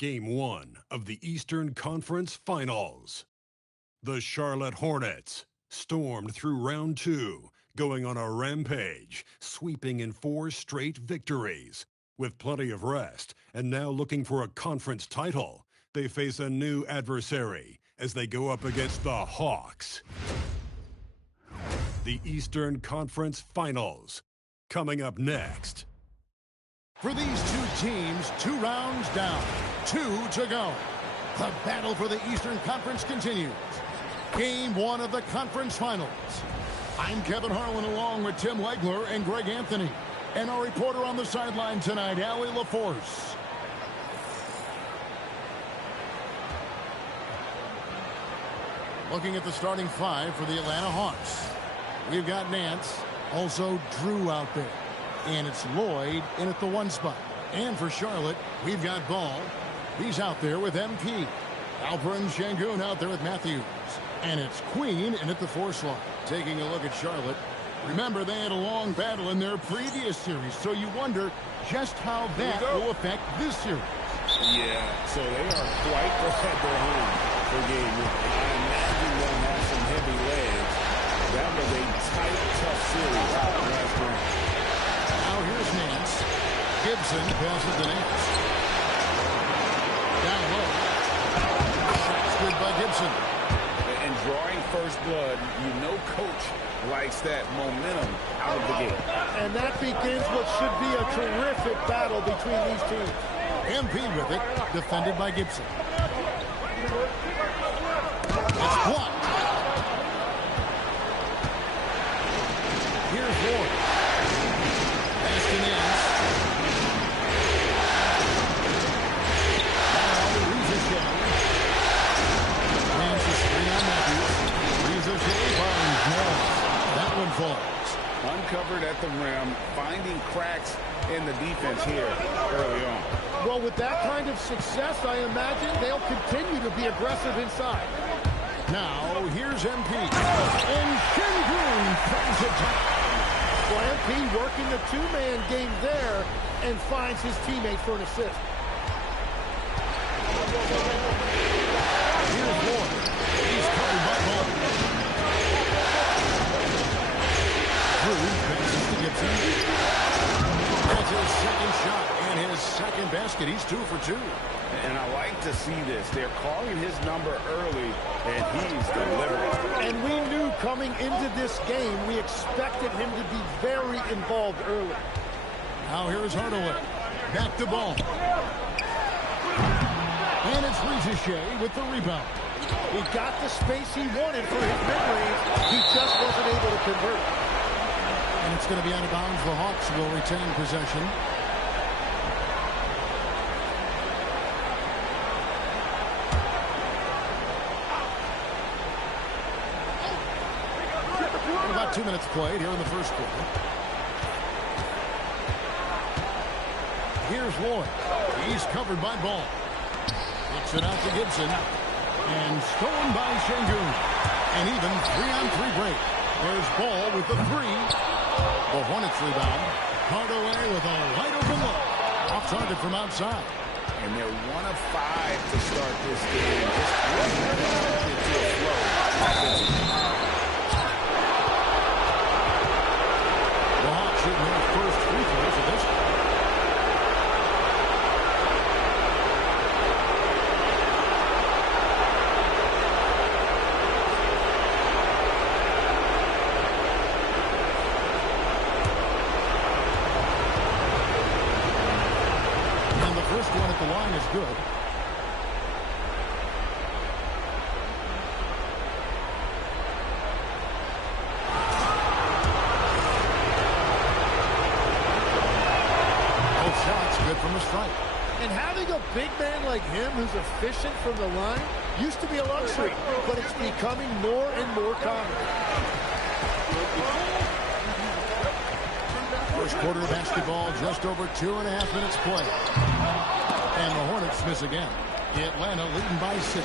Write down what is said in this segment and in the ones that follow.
Game 1 of the Eastern Conference Finals. The Charlotte Hornets stormed through round 2, going on a rampage, sweeping in 4 straight victories. With plenty of rest and now looking for a conference title, they face a new adversary as they go up against the Hawks. The Eastern Conference Finals, coming up next. For these two teams, 2 rounds down, 2 to go. The battle for the Eastern Conference continues. Game 1 of the conference finals. I'm Kevin Harlan along with Tim Legler and Greg Anthony. And our reporter on the sideline tonight, Allie LaForce. Looking at the starting 5 for the Atlanta Hawks. We've got Nance, also Drew out there. And it's Lloyd in at the 1 spot. And for Charlotte, we've got Ball. He's out there with MP. Alperin Sengun out there with Matthews. And it's Queen in at the 4 slot. Taking a look at Charlotte. Remember, they had a long battle in their previous series, so you wonder just how that will affect this series. Yeah, so they are quite at their home for game 1. I imagine they'll have some heavy legs. That was a tight, tough series last round. Now here's Nance. Gibson passes to Nance. Down low. Shot's good by Gibson. And drawing first blood, you know coach likes that momentum out of the game. And that begins what should be a terrific battle between these teams. MP with it, defended by Gibson. It's blocked. Here's Ward. Pass to Nance. Now Ricochet. Nance is 3 on Matthews. Ricochet finds Nance. That one falls. Uncovered at the rim, finding cracks in the defense here early on. Well, with that kind of success, I imagine they'll continue to be aggressive inside. Now, here's MP. And Sengun finds it down. Well, MP working the 2-man game there and finds his teammate for an assist. Here's Ward. He's covered by Ball. Drew passes to Gibson. That's his second shot and his second basket. He's 2 for 2. And I like to see this. They're calling his number early, and he's delivering. And we knew coming into this game, we expected him to be very involved early. Now here's Hardaway. Back to Ball. And it's Ricochet with the rebound. He got the space he wanted for his mid-range. He just wasn't able to convert. And it's going to be out of bounds. The Hawks will retain possession. And about 2 minutes played here in the first quarter. Here's Lloyd. He's covered by Ball. Kicks it out to Gibson. And stolen by Sengun. And even 3-on-3 break. There's Ball with the 3. The Hornets rebound. Hardaway with a wide open look. Off target from outside. And they're 1 of 5 to start this game. Just into a flow. The Hawks shooting their first free throws of this. One at the line is good. Both shots good from the strike. And having a big man like him who's efficient from the line used to be a luxury, but it's becoming more and more common. First quarter of basketball, just over 2.5 minutes played. And the Hornets miss again. Atlanta leading by 6. Here's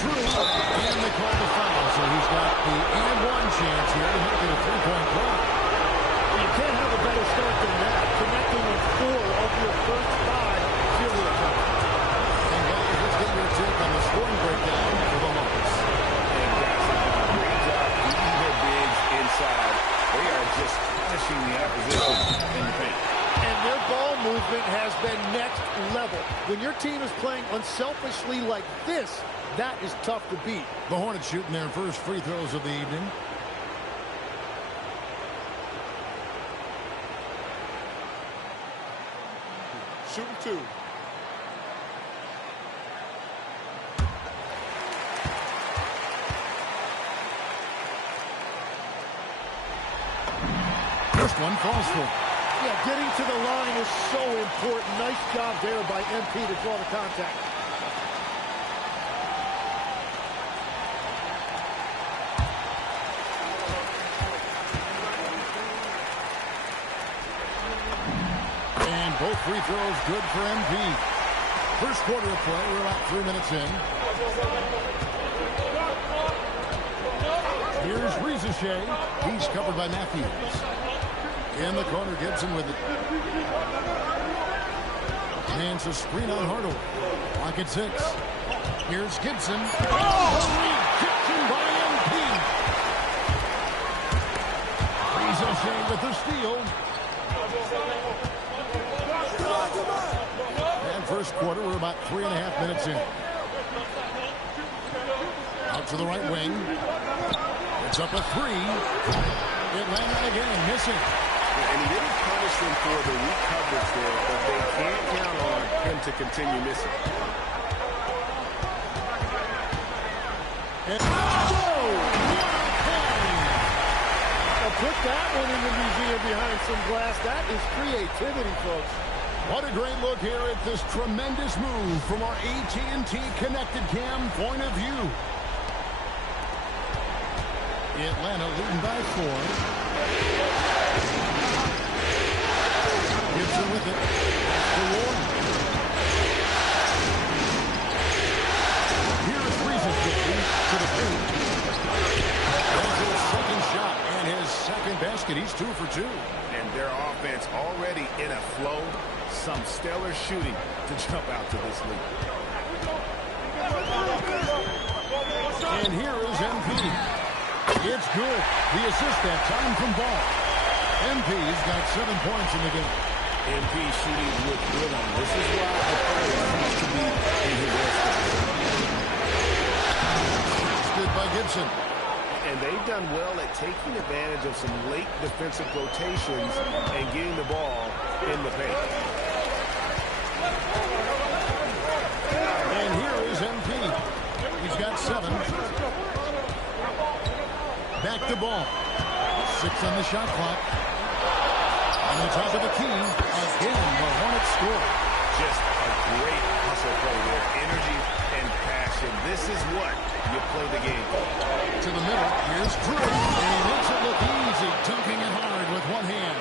Drew. And they call the foul, so he's got the and 1 chance here to make it a 3-point play. You can't have a better start than that. Connecting with 4 of your first 5 field goals. movement has been next level. When your team is playing unselfishly like this, that is tough to beat. The Hornets shooting their first free throws of the evening. Shooting two. First one falls for. Yeah, getting to the line is so important. Nice job there by MP to draw the contact. And both free throws good for MP. First quarter of play. We're about 3 minutes in. Here's Ricochet. He's covered by Matthews. In the corner, Gibson with it. Hands a screen on Hardaway. Clock at 6. Here's Gibson. Oh, Gibson by MP. Ricochet with the steal. And first quarter, we're about 3.5 minutes in. Out to the right wing. It's up a three. It landed again, missing. And he didn't punish them for the weak coverage there, but they can't count on him to continue missing. And Now put that one in the museum behind some glass. That is creativity, folks. what a great look here at this tremendous move from our AT&T Connected Cam point of view. Atlanta leading by 4. Gibson with it. For Warren. Here's Ricochet to the paint. That's his second shot and his second basket. He's 2 for 2. And their offense already in a flow. Some stellar shooting to jump out to this lead. And here is MP. It's good. The assist that time from Ball. MP's got 7 points in the game. MP shooting with rhythm. This is why the player has to be in his best. Good by Gibson. And they've done well at taking advantage of some late defensive rotations and getting the ball in the paint. And here is MP. He's got 7. Back to Ball. 6 on the shot clock. On the top of the key. Again, the Hornets score. Just a great hustle play there. Energy and passion. This is what you play the game for. To the middle. Here's Drew. And he makes it look easy. Dunking it hard with one hand.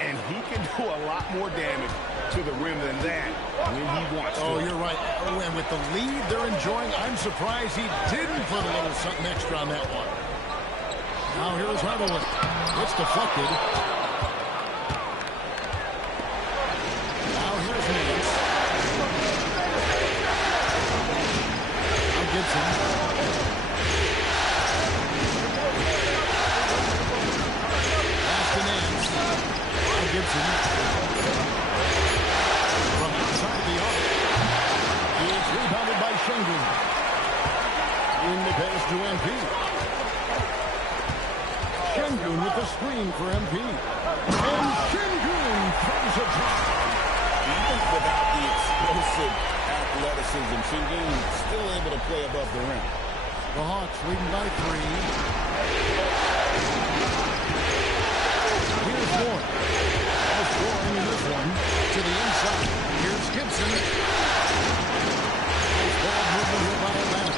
And he can do a lot more damage to the rim than that when he wants to. Oh, you're right. Oh, and with the lead they're enjoying, I'm surprised he didn't put a little something extra on that one. Now here's Hardaway. It's deflected. Now here's Nance. Now Gibson. Pass to Nance. Now Gibson. From outside the arc. It's rebounded by Schengen. In the pass to MP. Schengen with the screen for MP. And Schengen throws a drop. Even without the explosive athleticism, Schengen still able to play above the rim. The Hawks leading by 3. Here's Warren. All scoring in this one. To the inside. Here's Gibson. Nice ball movement here by Atlanta.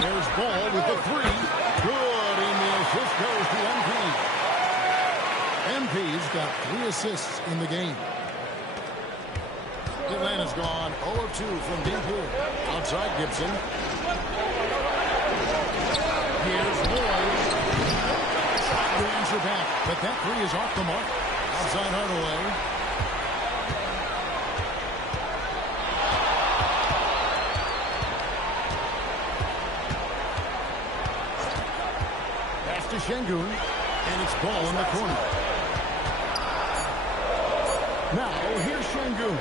There's Ball with the 3. Good, and the assist goes to MP. MP's got 3 assists in the game. Atlanta's gone 0 of 2 from deep here. Outside Gibson. Here's Lloyd. Tried to answer back, but that 3 is off the mark. Outside Hardaway. Şengün, and it's ball in the corner. Now, here's Şengün.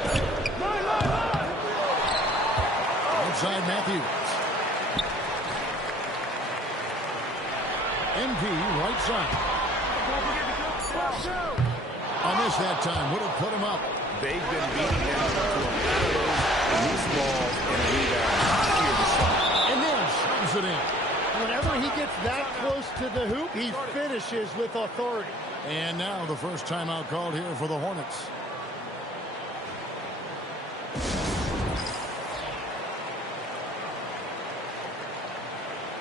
Outside Matthews. MP right side. On this that time, would have put him up. They've been beating him to a lot of those loose balls and rebounds here this summer. And then slams it in. Whenever he gets that close to the hoop, he finishes with authority. And now the first timeout called here for the Hornets.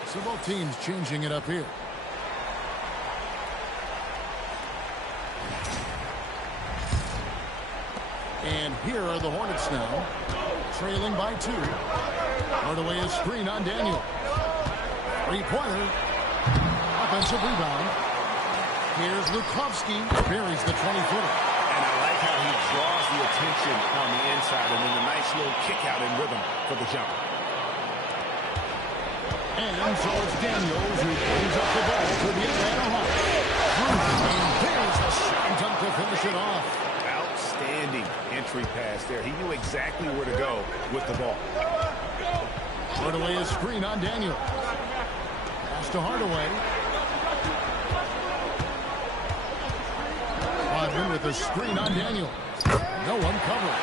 So both teams changing it up here. And here are the Hornets now, trailing by 2. Hardaway is screen on Daniel. Three-pointer. Offensive rebound. Here's Lukovsky. Buries the 20-footer. And I like how he draws the attention on the inside and then a nice little kick out in rhythm for the jumper. And so it's Daniels who brings up the ball for the Atlanta Hawks. And there's a slam dunk to finish it off. Outstanding entry pass there. He knew exactly where to go with the ball. Hardaway is screen on Daniel. Pass to Hardaway. Rodman with a screen on Daniel. No one covering.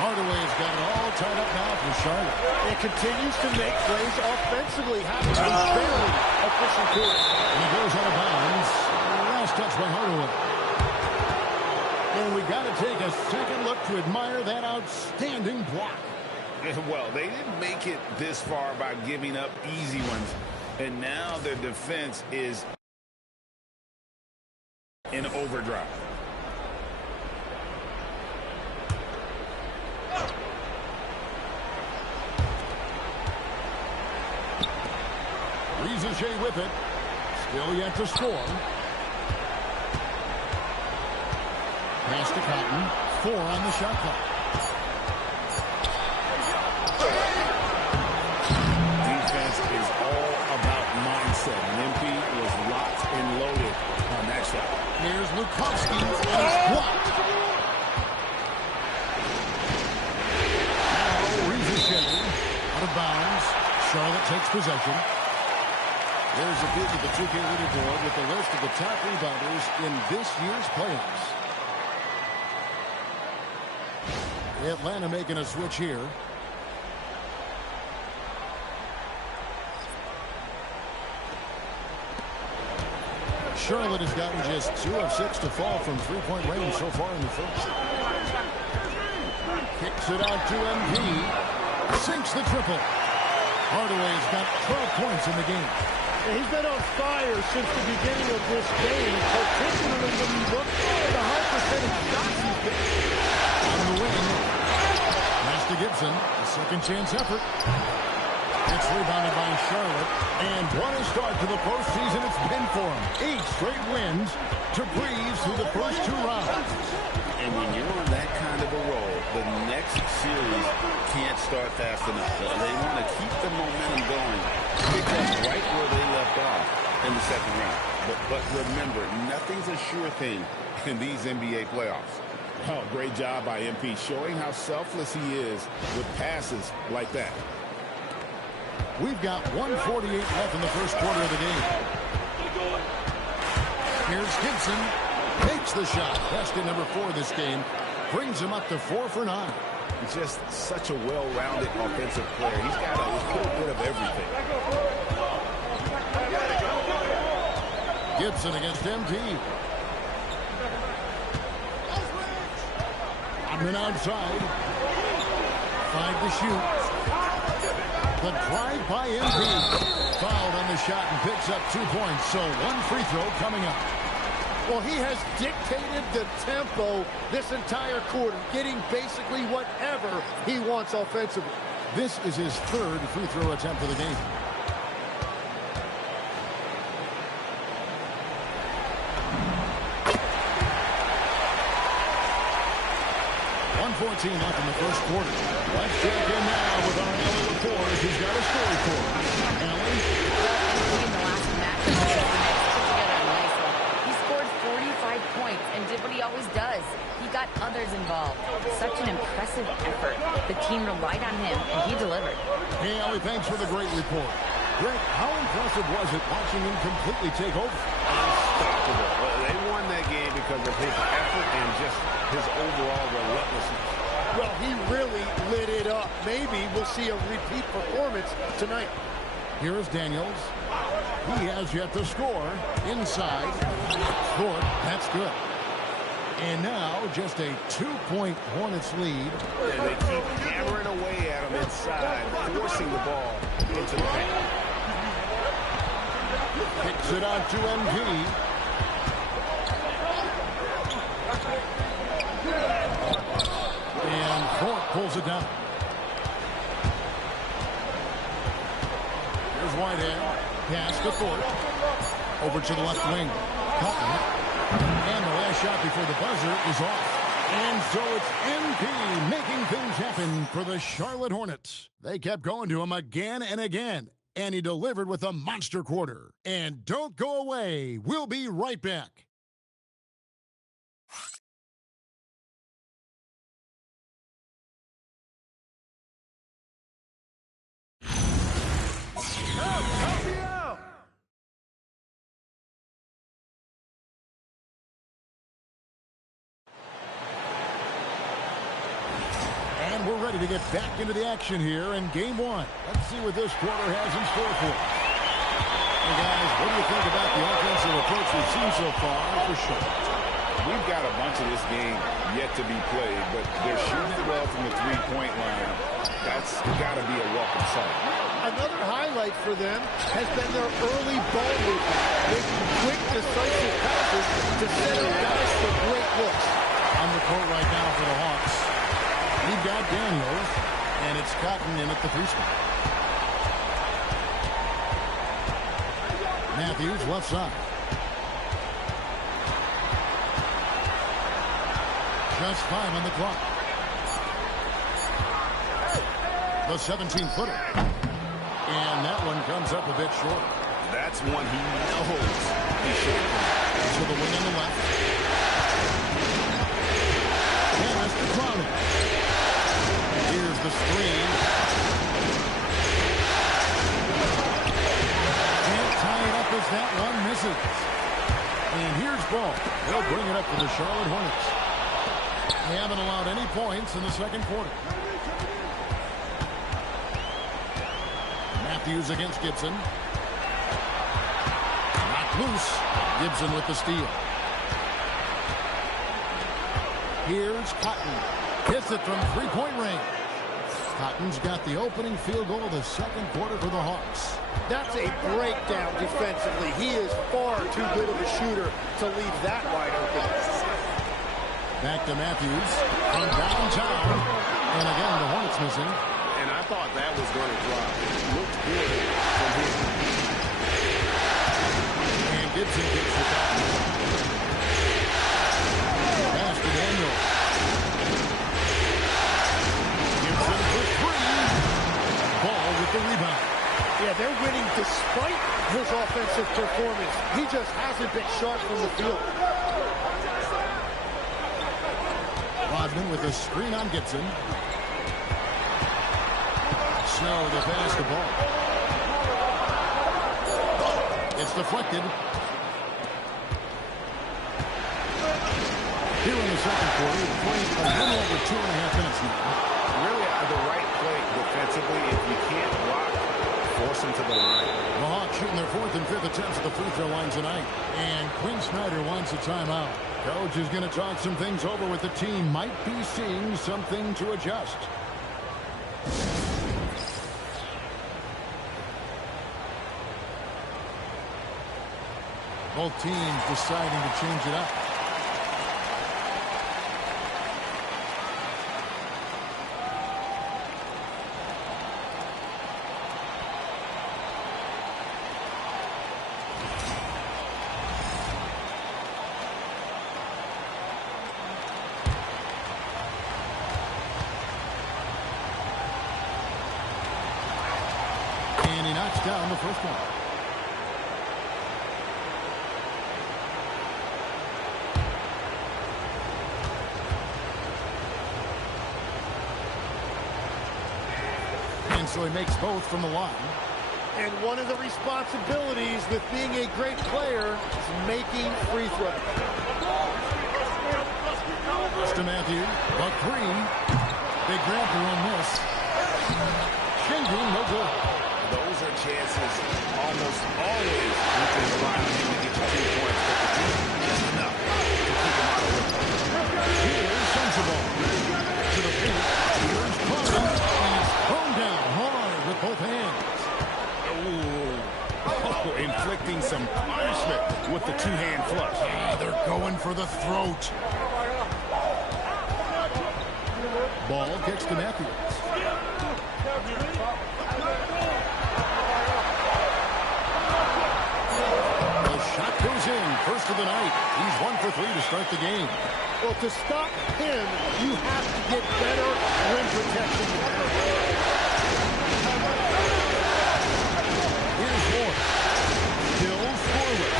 Hardaway's got it all tied up now for Charlotte. It continues to make plays offensively, having a very efficient quarter. And he goes out of bounds. Last touch by Hardaway. And we got to take a second look to admire that outstanding block. Well, they didn't make it this far by giving up easy ones. And now their defense is in overdrive. Rizachet with it. Still yet to score. Pass to Cotton. 4 on the shot clock. Defense is all about mindset. And MP was locked and loaded on that shot. Here's Lukovsky, and it's blocked. Now Rizachet out of bounds. Charlotte takes possession. There's a peek at the 2K leaderboard with the list of the top rebounders in this year's playoffs. Atlanta making a switch here. Charlotte has gotten just 2 of 6 to fall from three-point range so far in the first. Kicks it out to MP. Sinks the triple. Hardaway's got 12 points in the game. And he's been on fire since the beginning of this game, particularly when you look at the high percentage shots he's been. On the wing. Pass to Gibson. A second chance effort. It's rebounded by Charlotte. And what a start to the postseason it's been for them. 8 straight wins to breeze through the first 2 rounds. And when you're on that kind of a roll, the next series can't start fast enough. They want to keep the momentum going, pick up right where they left off in the second round. But remember, nothing's a sure thing in these NBA playoffs. Oh, great job by MP, showing how selfless he is with passes like that. We've got 1:48 left in the first quarter of the game. Here's Gibson. Makes the shot. Best in number 4 this game. Brings him up to 4 for 9. Just such a well-rounded offensive player. He's got a little bit of everything. Gibson against MP. Rodman outside. 5 to shoot. The drive by MP. Fouled on the shot and picks up 2 points. So 1 free throw coming up. Well, he has dictated the tempo this entire quarter, getting basically whatever he wants offensively. This is his 3rd free throw attempt of the game. .14 left in the first quarter. Let's check in now with our Allie LaForge, who's got a story for us. Allie? In the last match, right on him, and he delivered. Hey, Ellie, thanks for the great report. Greg, how impressive was it watching him completely take over? Unstoppable. They won that game because of his effort and just his overall relentlessness. Well, he really lit it up. Maybe we'll see a repeat performance tonight. Here is Daniels. He has yet to score. Inside. Short. That's good. And now just a 2-point Hornets lead. And they keep hammering away at him inside, forcing the ball into the paint. Kicks it out to MP. And Thorpe pulls it down. Here's Whitehead. Pass to Thorpe. Over to the left wing. Cutton. And the last shot before the buzzer is off. And so it's MP making things happen for the Charlotte Hornets. They kept going to him again and again. And he delivered with a monster quarter. And don't go away. We'll be right back. And we're ready to get back into the action here in game one. Let's see what this quarter has in store for us. Hey guys, what do you think about the offensive approach we've seen so far for sure? We've got a bunch of this game yet to be played, but they're shooting it well from the three-point line. That's got to be a welcome sight. Another highlight for them has been their early ball movement, making quick, decisive passes to set up guys for great looks. On the court right now for the Hawks. We've got Daniels, and it's Cotton in at the three spot. Matthews left side. Just 5 on the clock. The 17-footer. And that one comes up a bit short. That's one he knows he should. To the wing on the left. Pass to Crowder. Here's the screen. Can't tie it up as that one misses. And here's ball. They'll bring it up for the Charlotte Hornets. They haven't allowed any points in the second quarter. Matthews against Gibson. Knocked loose. Gibson with the steal. Here's Cotton. Hits it from three-point range. Cotton's got the opening field goal of the second quarter for the Hawks. That's a breakdown defensively. He is far too good of a shooter to leave that wide open. Back to Matthews from downtown. And again, the Hornets missing. And I thought that was going to drop. It looked good from his. And Gibson gets the Cotton. Pass to Daniel. Gibson for three. Ball with the rebound. Yeah, they're winning despite his offensive performance. He just hasn't been sharp from the field. Rodman with a screen on Gibson. Snow the basketball. It's deflected. Here in the second quarter, playing a little over 2.5 minutes now. Really the right play defensively. If you can't block, force him to the line. The Hawks shooting their 4th and 5th attempts at the free throw line tonight. And Quinn Snyder wants a timeout. Coach is going to talk some things over with the team. Might be seeing something to adjust. Both teams deciding to change it up. And he knocks down the first one. so he makes both from the line. And one of the responsibilities with being a great player is making free throws. To Matthew, but three. Big grabber on this. Shingun, no good. Those are chances almost always you can rely on him to get you 2 points, but the defense just enough to keep him out of it. Here's Sensible. To the paint. Here's Connor. And it's thrown down hard with both hands. Oh, inflicting some punishment with the two-hand flush. Yeah, they're going for the throat. Ball kicks to Matthews. The shot goes in. First of the night. He's 1 for 3 to start the game. Well, to stop him, you have to get better rim protection. Here's Moore. Still scoreless.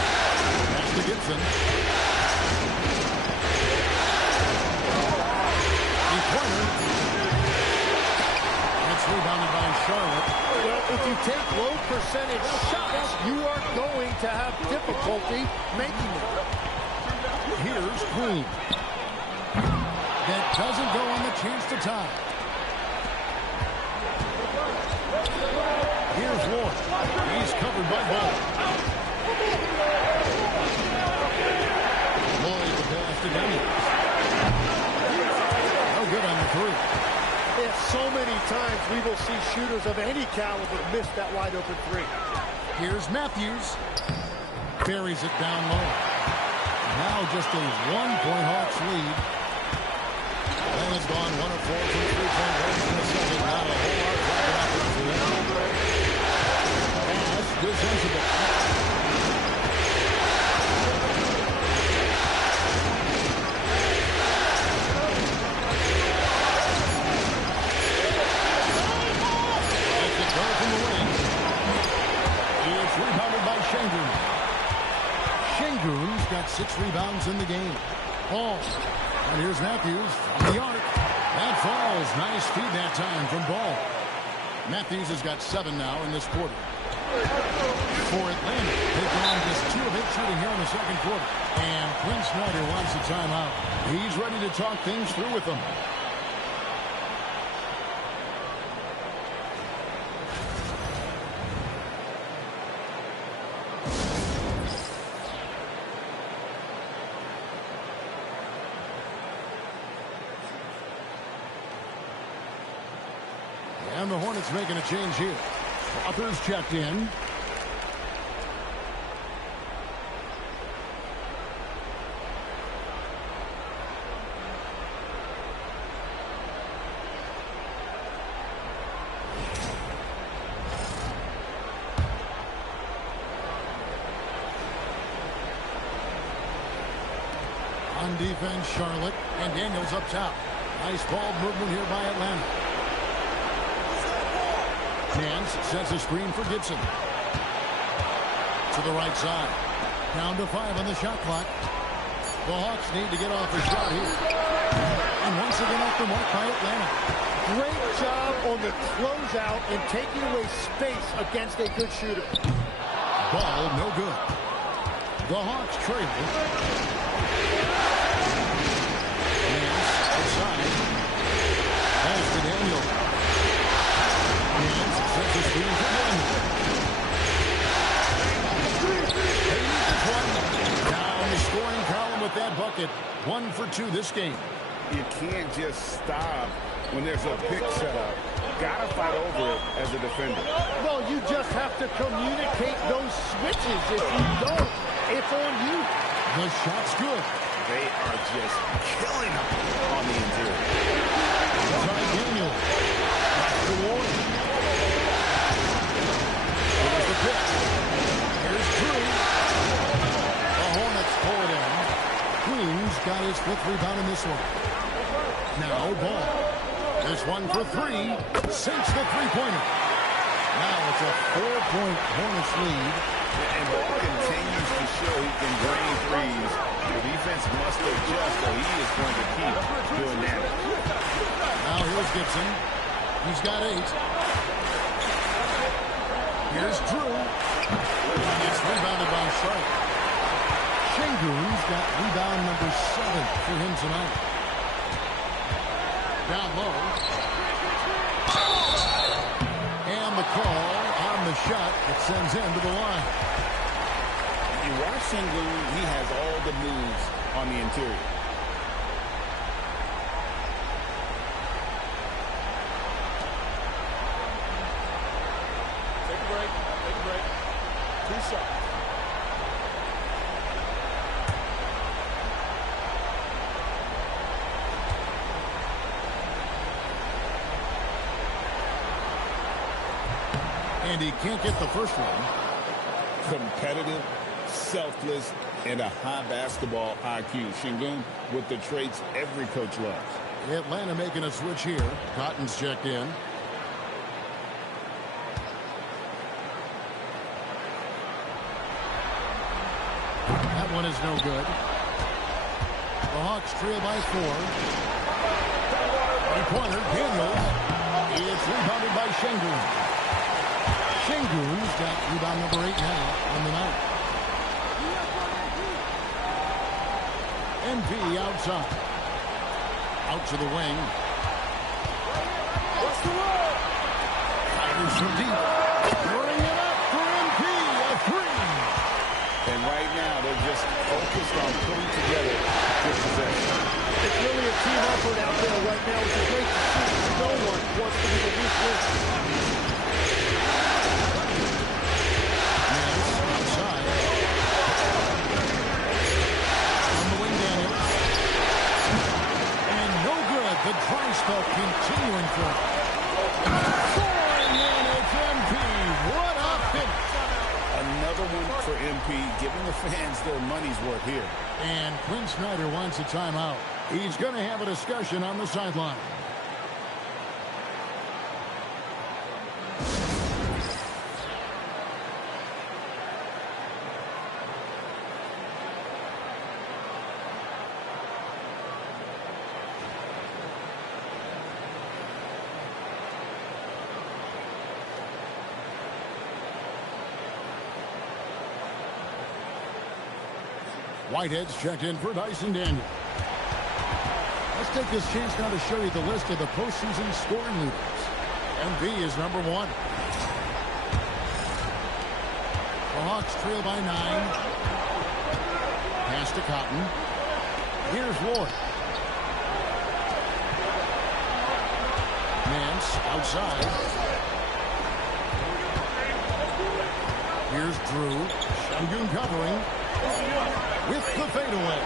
That's to Gibson. It's rebounded by Charlotte. Well, if you take low percentage shots, you are going to have difficulty making them. Here's Queen. That doesn't go on the chance to tie. Here's Ward. He's covered by Ball. Lloyd the pass to Daniels. No good on the three. Yeah, so many times we will see shooters of any caliber miss that wide open three. Here's Matthews. Buries it down low. Now just a 1-point Hawks lead. And has gone 1 of 4 from 3-point range in the second. Not a whole lot dropping off the field. Pass to Sensible. From the wing. It's rebounded by Shingun. Shingun's got 6 rebounds in the game. Ball. And here's Matthews from the arc. That falls. Nice feed that time from Ball. Matthews has got 7 now in this quarter. For Atlanta, they've gone just 2 of 8 shooting here in the second quarter. And Quinn Snyder wants a timeout. He's ready to talk things through with them. And the Hornets making a change here. Authors checked in. On defense, Charlotte. And Daniels up top. Nice ball movement here by Atlanta. Chance sets a screen for Gibson. To the right side. Down to 5 on the shot clock. The Hawks need to get off a shot here. And once again off the mark by Atlanta. Great job on the closeout and taking away space against a good shooter. Ball no good. The Hawks trail. Nance outside. Pass to Daniel. Nance sets a screen for Daniel. Down the scoring column with that bucket. 1 for 2 this game. You can't just stop when there's a pick set up. Gotta fight over it as a defender. Well, you just have to communicate those switches. If you don't, it's on you. The shot's good. They are just killing them on the interior. Try Daniel. That's the Warren. Here's the pick. Here's Drew. The Hornets pull it in. Queen's got his 5th rebound in this one. Now Ball. This one for 3. Sinks the three-pointer. Now it's a 4-point Hornets lead. And Ball continues to show he can drain threes. The defense must adjust, so he is going to keep doing that. Now here's Gibson. He's got 8. Here's Drew. It's rebounded by Charlotte. Şengün's got rebound number 7 for him tonight. Down low. And the call on the shot that sends him to the line. You watch Şengün, he has all the moves on the interior. Take a break. Take a break. 2 shots. And he can't get the first one. Competitive, selfless, and a high basketball IQ. Şengün with the traits every coach loves. Atlanta making a switch here. Cotton's checked in. That one is no good. The Hawks trail by 4. Three-pointer, Daniels. It's rebounded by Şengün. Şengün's got rebound number 8 now on the night. MP outside. Out to the wing. What's the roll? Fires from deep. Bring it up for MP. A 3. And right now, they're just focused on putting together this possession. It's really a team effort out there right now, which is great to see. No one wants to be the weak link. Outside. On the wing, Daniels. And no good. The dry spell continuing for him. Soaring in, it's MP. What a finish. Another one for MP, giving the fans their money's worth here. And Quinn Snyder wants a timeout. He's going to have a discussion on the sideline. Whitehead's checked in for Dyson Daniel. Let's take this chance now to show you the list of the postseason scoring leaders. MV is number 1. The Hawks trail by 9. Pass to Cotton. Here's Ward. Nance outside. Here's Drew. Şengün covering. With the fadeaway.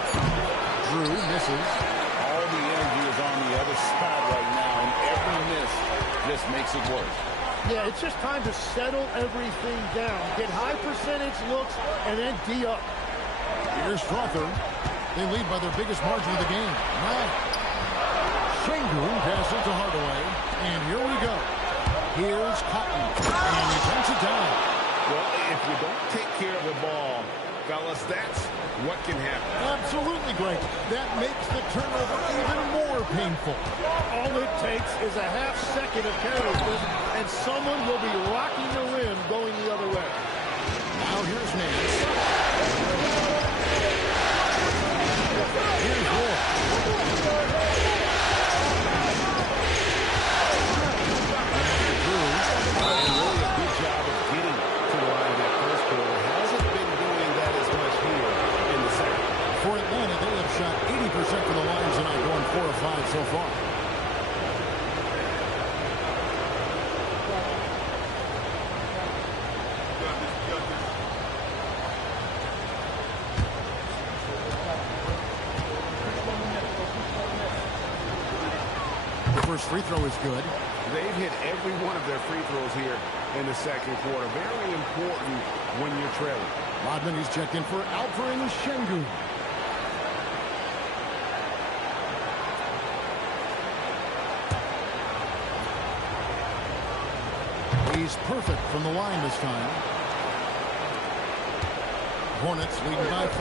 Drew misses. All the energy is on the other side right now, and every miss just makes it worse. Yeah, it's just time to settle everything down. Get high percentage looks and then D up. Here's Strother. They lead by their biggest margin of the game. 9. Şengün passes to Hardaway. And here we go. Here's Cotton. And he takes it down. Well, if you don't take care of the ball, fellas, that's what can happen. Absolutely great. That makes the turnover even more painful. All it takes is a half second of carelessness, and someone will be rocking the rim going the other way. Now here's Nance. Here's Ward. Drew. And really a good job of getting to the line of that first quarter. Hasn't been doing that as much here in the second. For Atlanta, they have shot 80% from the line tonight, going 4 of 5 so far. The first free throw is good. They've hit every one of their free throws here in the second quarter. Very important when you're trailing. Rodman, he's checked in for Alperen Şengün. He's perfect from the line this time. Hornets leading by 5.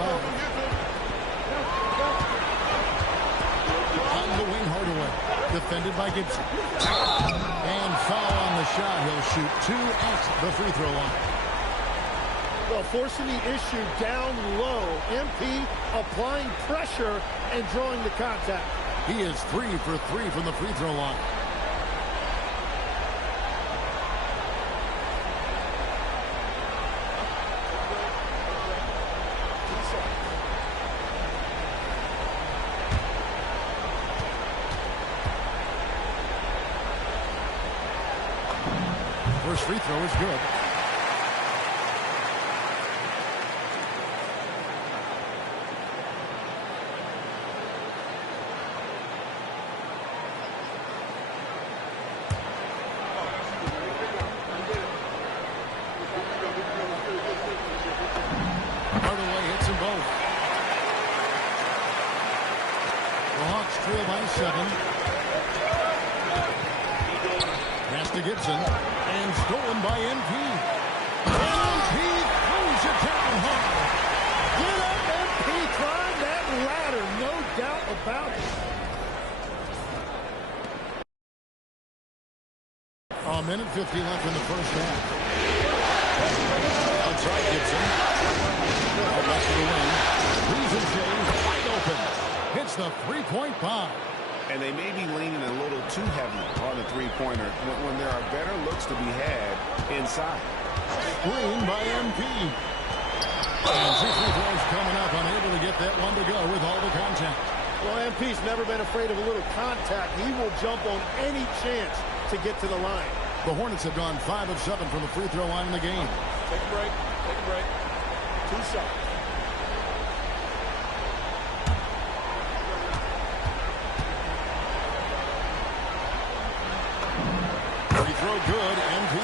On the wing, Hardaway. Defended by Gibson. And foul on the shot. He'll shoot two at the free throw line. Well, forcing the issue down low. MP applying pressure and drawing the contact. He is 3 for 3 from the free throw line. First free throw is good. Hardaway hits them both. The Hawks trail by 7. Pass to Gibson. And stolen by MP. MP throws it down hard. Get up, MP. Climb that ladder. No doubt about it. A minute 50 left in the first half. Outside Gibson. Out left to the wing. Breeze and James wide open. Hits the three-point bomb. And they may be leaning a little too heavy on the three-pointer when there are better looks to be had inside. Screen by MP. And 2 free throws coming up, unable to get that one to go with all the contact. Well, MP's never been afraid of a little contact. He will jump on any chance to get to the line. The Hornets have gone 5 of 7 from the free throw line in the game. Take a break. Take a break. 2 shots. Free throw good, MP.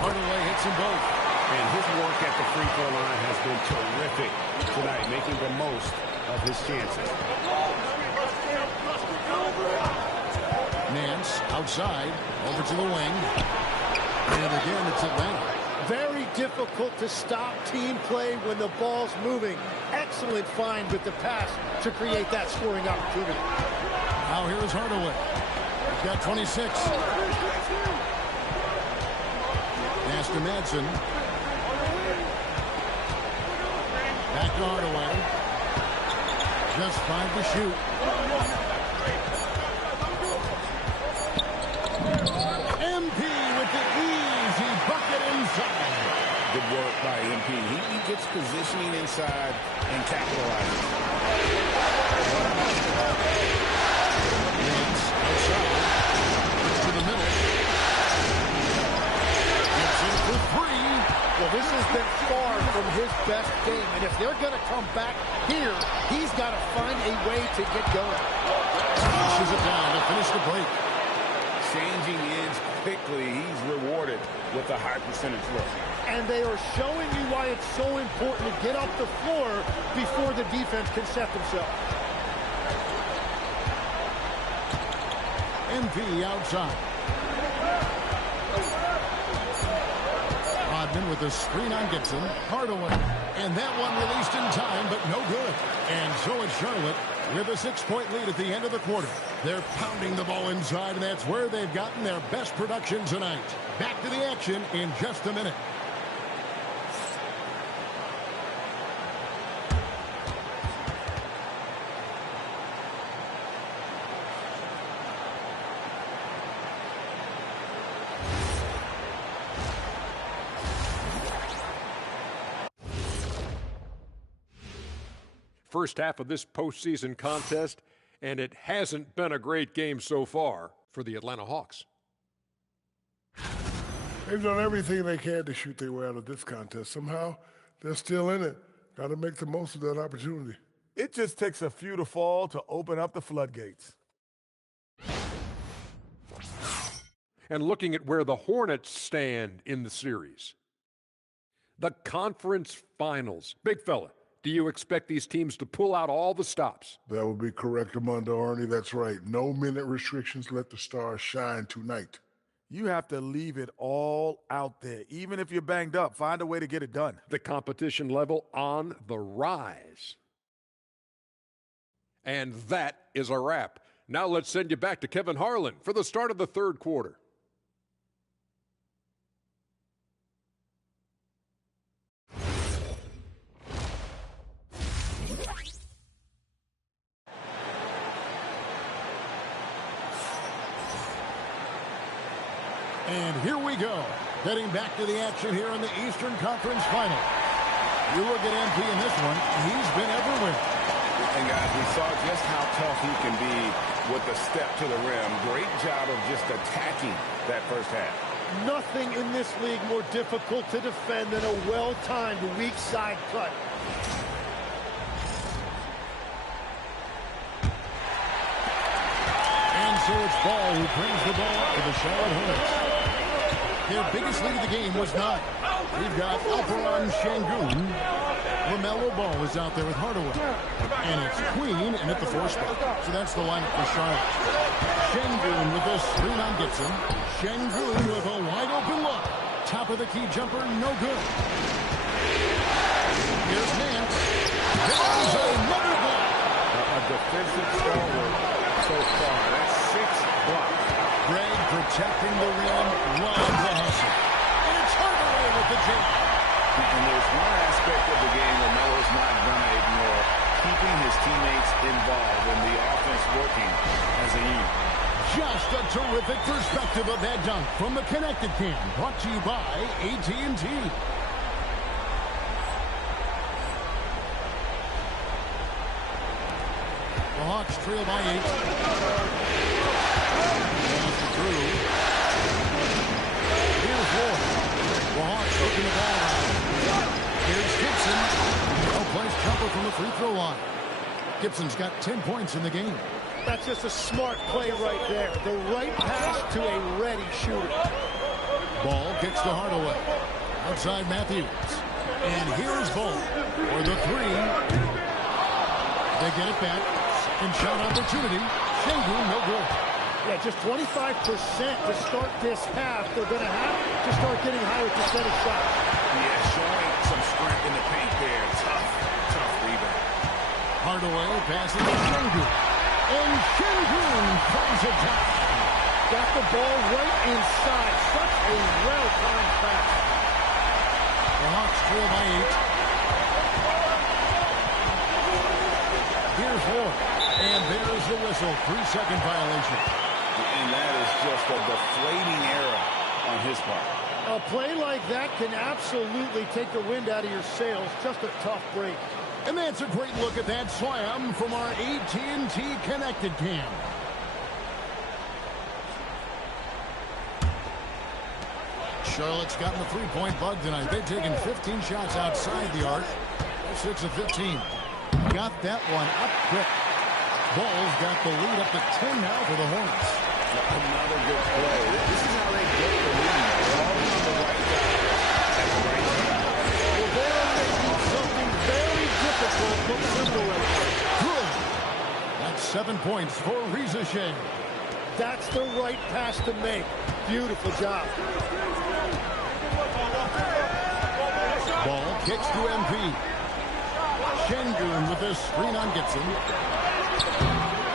Hardaway hits them both. And his work at the free throw line has been terrific tonight, making the most of his chances. Nance outside, over to the wing. And again, it's Atlanta. Very difficult to stop team play when the ball's moving. Excellent find with the pass to create that scoring opportunity. Now here is Hardaway. He's got 26. Pass to Madsen. Back to Hardaway. Just 5 to shoot. MP with the easy bucket inside. Good work by MP. He gets positioning inside and capitalizes. Nance outside. To the middle. Gibson for 3. Well, this has been far from his best game, and if they're going to come back here, he's got to find a way to get going. Pushes it down to finish the break. Changing ends quickly. He's rewarded with a high percentage look. And they are showing you why it's so important to get up the floor before the defense can set themselves. MP outside. Rodman with the screen on Gibson. Hardaway. And that one released in time, but no good. And so it's Charlotte with a 6-point lead at the end of the quarter. They're pounding the ball inside, and that's where they've gotten their best production tonight. Back to the action in just a minute. First half of this postseason contest, and it hasn't been a great game so far for the Atlanta Hawks. They've done everything they can to shoot their way out of this contest. Somehow, they're still in it. Got to make the most of that opportunity. It just takes a few to fall to open up the floodgates. And looking at where the Hornets stand in the series. The conference finals. Big fella, do you expect these teams to pull out all the stops? That would be correct, Armando Arnie. That's right. No minute restrictions. Let the stars shine tonight. You have to leave it all out there. Even if you're banged up, find a way to get it done. The competition level on the rise. And that is a wrap. Now let's send you back to Kevin Harlan for the start of the third quarter. And here we go. Getting back to the action here in the Eastern Conference Final. You look at MP in this one, he's been everywhere. And guys, we saw just how tough he can be with the step to the rim. Great job of just attacking that first half. Nothing in this league more difficult to defend than a well-timed weak side cut. And so it's Ball who brings the ball up to the Charlotte Hornets. Their biggest lead of the game was 9. We've got Alperon Şengün. LaMelo Ball is out there with Hardaway. And it's Queen in at the 4 spot. So that's the lineup for Charlotte. Şengün with a screen on Gibson. Şengün with a wide open look. Top of the key jumper, no good. Here's Nance. There's another block. A defensive stalwart so far. That's 6 blocks. Greg protecting the rim, love the hustle. And it's Hardaway with the jam. And there's one aspect of the game that Melo's not going to ignore, keeping his teammates involved in the offense working as a unit. Just a terrific perspective of that dunk from the Connected Cam, brought to you by AT&T. The Hawks trail by 8. Pass to Drew. Here's Ward. The Hawks looking the ball out. Here's Gibson. Well-placed jumper from the free throw line. Gibson's got 10 points in the game. That's just a smart play right there. The right pass to a ready shooter. Ball kicks to Hardaway. Outside Matthews. And here's Ball for the 3. They get it back. And shot opportunity. Şengün, no good. Yeah, just 25% to start this half. They're going to have to start getting higher percentage shots. Yeah, showing some strength in the paint there. Tough rebound. Hardaway passing to Şengün. And Şengün plays it down. Got the ball right inside. Such a well-timed pass. The Hawks trail by 8. Here's Ward. And there's the whistle. 3-second violation. And that is just a deflating error on his part. A play like that can absolutely take the wind out of your sails. Just a tough break. And that's a great look at that slam from our AT&T Connected Cam. Charlotte's gotten the three-point bug tonight. They've taken 15 shots outside the arc. 6 of 15. Got that one up quick. Ball's got the lead up to 10 now for the Hornets. Another good play. This is how they get the lead. They're all on the right guy at the right time. Well, they're making something very difficult look simple right now. Good. That's 7 points for Reza Shea. That's the right pass to make. Beautiful job. Ball kicks to MP. Şengün with the screen on Gibson.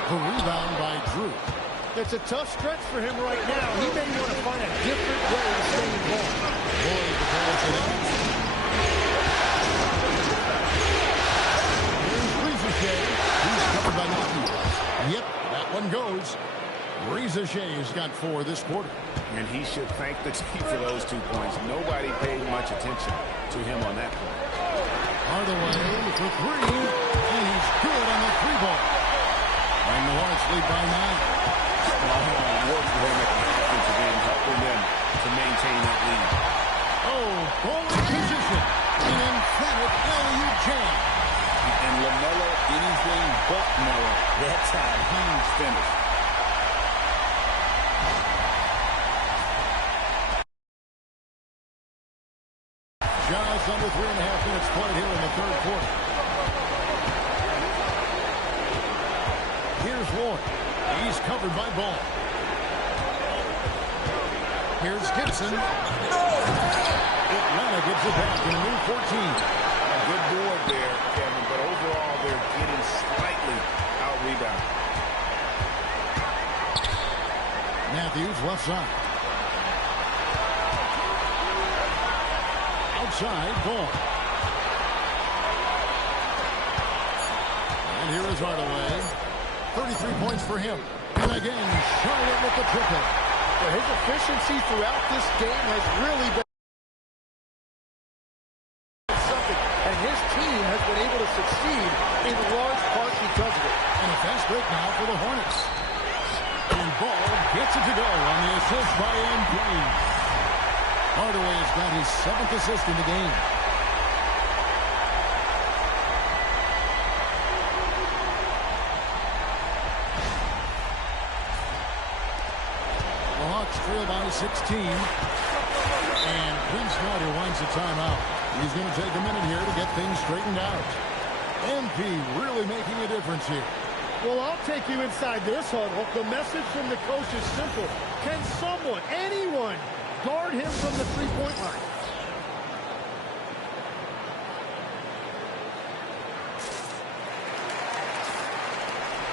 The rebound by Drew. It's a tough stretch for him right now. He may want to find a different way to stay involved. Boy, the ball to that. Here's Reza Shea. He's covered by Matthews. Yep, that one goes. Reza Shea's got 4 this quarter. And he should thank the team for those 2 points. Nobody paid much attention to him on that point. Hardaway for 3. And he's good on the 3-ball. And the Hornets lead by 9. Work for him at the offensive end, helping them to maintain that lead. Oh, ball in position. An emphatic alley-oop jam. And LaMelo, anything but Melo. That time, huge finish. Just under 3.5 minutes played here in the third quarter. Here's Ward. He's covered by Ball. Here's Gibson. Atlanta gets it back in a new 14. A good board there, Kevin, but overall they're getting slightly out-rebounded. Matthews left side. Outside, Ball. And here is Hardaway. 33 points for him. And again, Charlotte with the triple. Well, his efficiency throughout this game has really been something, and his team has been able to succeed in large part because of it. And a fast break now for the Hornets. And Ball gets it to go on the assist by MP. Hardaway has got his 7th assist in the game. The Hawks trail by 16. And Quinn Snyder wants a timeout. He's going to take a minute here to get things straightened out. MP really making a difference here. Well, I'll take you inside this huddle. The message from the coach is simple. Can someone, anyone, guard him from the three-point line?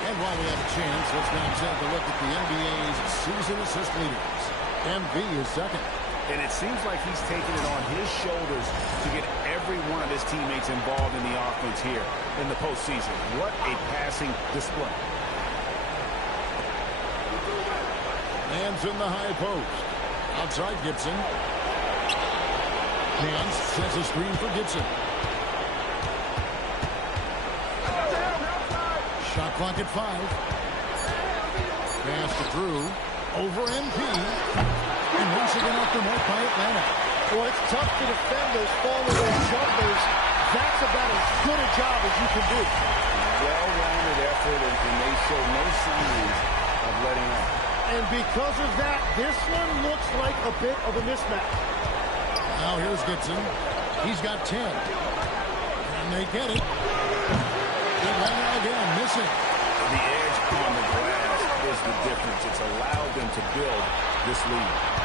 And while we have a chance, let's now take a look at the NBA's season assist leaders. MV is second. And it seems like he's taking it on his shoulders to get every one of his teammates involved in the offense here in the postseason. What a passing display. Hands in the high post. Outside Gibson. Nance sets a screen for Gibson. Shot clock at 5. Pass to Drew. Over MP. And once again off the mark by Atlanta. Well, it's tough to defend those fall-away jumpers. That's about as good a job as you can do. Well-rounded effort, and they show no signs of letting up. And because of that, this one looks like a bit of a mismatch. Now here's Gibson. He's got 10. And they get it. Atlanta again missing. The edge on the glass is the difference. It's allowed them to build this lead.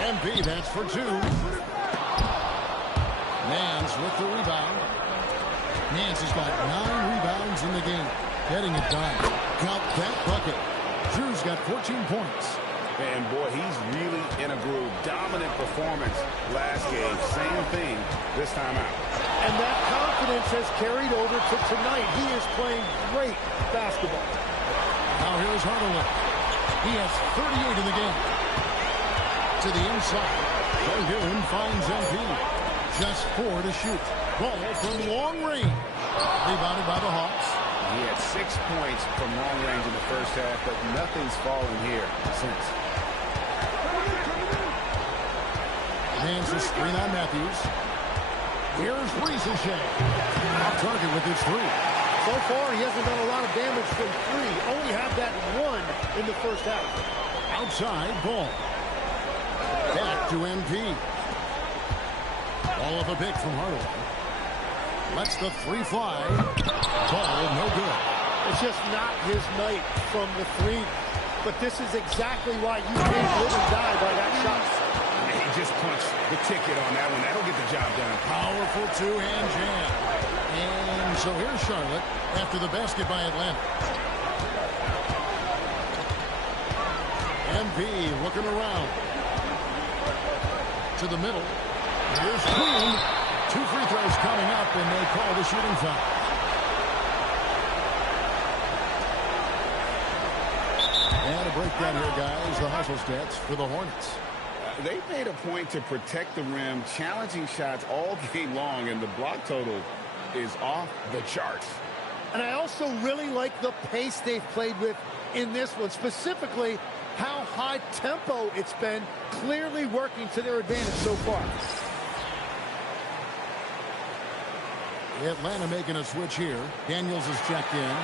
MP, that's for 2. Nance with the rebound. Nance has got 9 rebounds in the game. Getting it done. Count that bucket. Drew's got 14 points. And boy, he's really in a groove. Dominant performance last game. Same thing this time out. And that confidence has carried over to tonight. He is playing great basketball. Now here's Hardaway. He has 38 in the game. To the inside. Calhoun finds MP. Just 4 to shoot. Ball from long range. Rebounded by the Hawks. He had 6 points from long range in the first half, but nothing's fallen here since. Hands the screen on Matthews. Here's Ricochet. Off target with his 3. So far, he hasn't done a lot of damage from 3. Only had that 1 in the first half. Outside, Ball. Back to MP. Ball of a pick from Hardaway. Lets the 3 fly. Ball no good. It's just not his night from the 3. But this is exactly why you can't live and die by that shot. He just punched the ticket on that one. That'll get the job done. Powerful 2-hand jam. And so here's Charlotte after the basket by Atlanta. MP looking around. To the middle. Here's Queen. 2 free throws coming up, and they call the shooting foul. And a breakdown here, guys. The hustle stats for the Hornets. They made a point to protect the rim, challenging shots all game long, and the block total is off the charts. And I also really like the pace they've played with in this one, specifically how high tempo it's been, clearly working to their advantage so far. Atlanta making a switch here. Daniels is checked in.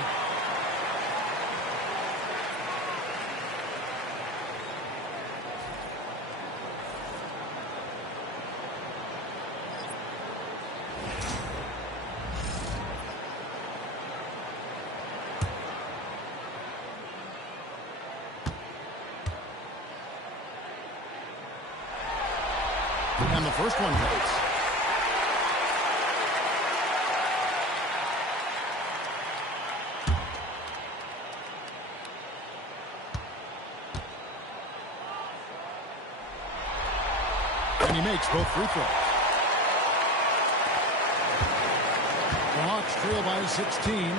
And the first one hits. And he makes both free throws. The Hawks trail by 16.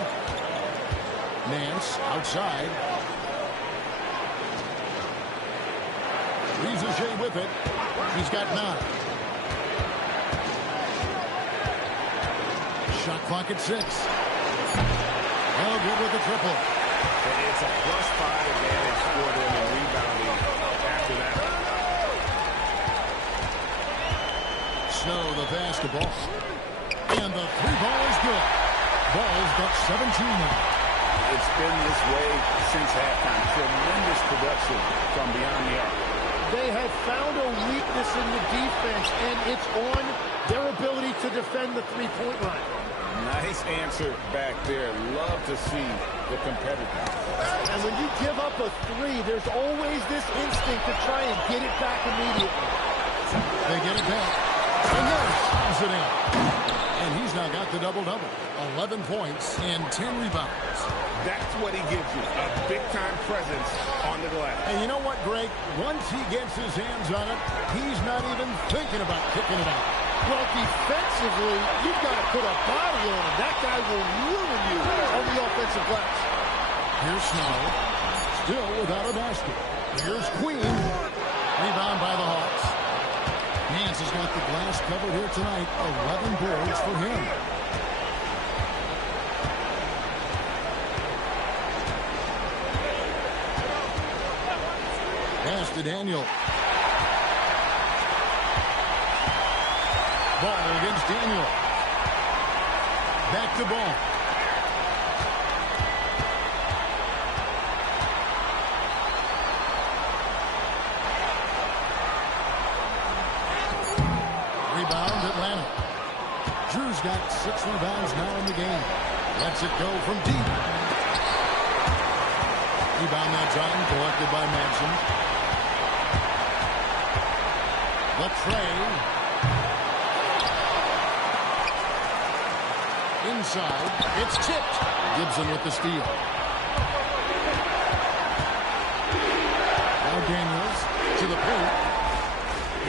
Nance outside. Rizouche with it. He's got 9. Shot clock at 6. Oh, good with the triple. And it's a +5 advantage for them in rebounding after that. Snow the basketball. And the 3-ball is good. Ball's got 17 now. It's been this way since halftime. Tremendous production from beyond the arc. They have found a weakness in the defense, and it's on their ability to defend the three-point line. Nice answer back there. Love to see the competitiveness. And when you give up a 3, there's always this instinct to try and get it back immediately. They get it back. And Harris comes it in. And he's now got the double-double. 11 points and 10 rebounds. That's what he gives you, a big-time presence on the glass. And you know what, Greg? Once he gets his hands on it, he's not even thinking about kicking it out. Well, defensively, you've got to put a body on him. That guy will ruin you on the offensive glass. Here's Snow. Still without a basket. Here's Queen. Rebound by the Hawks. Nance has got the glass covered here tonight. 11 boards for him. Pass to Daniel. Ball against Daniel. Back to Ball. Rebound Atlanta. Drew's got 6 rebounds now in the game. Lets it go from deep. Rebound that time collected by Madsen. The tray. Inside. It's tipped. Gibson with the steal. Now Daniels to the paint.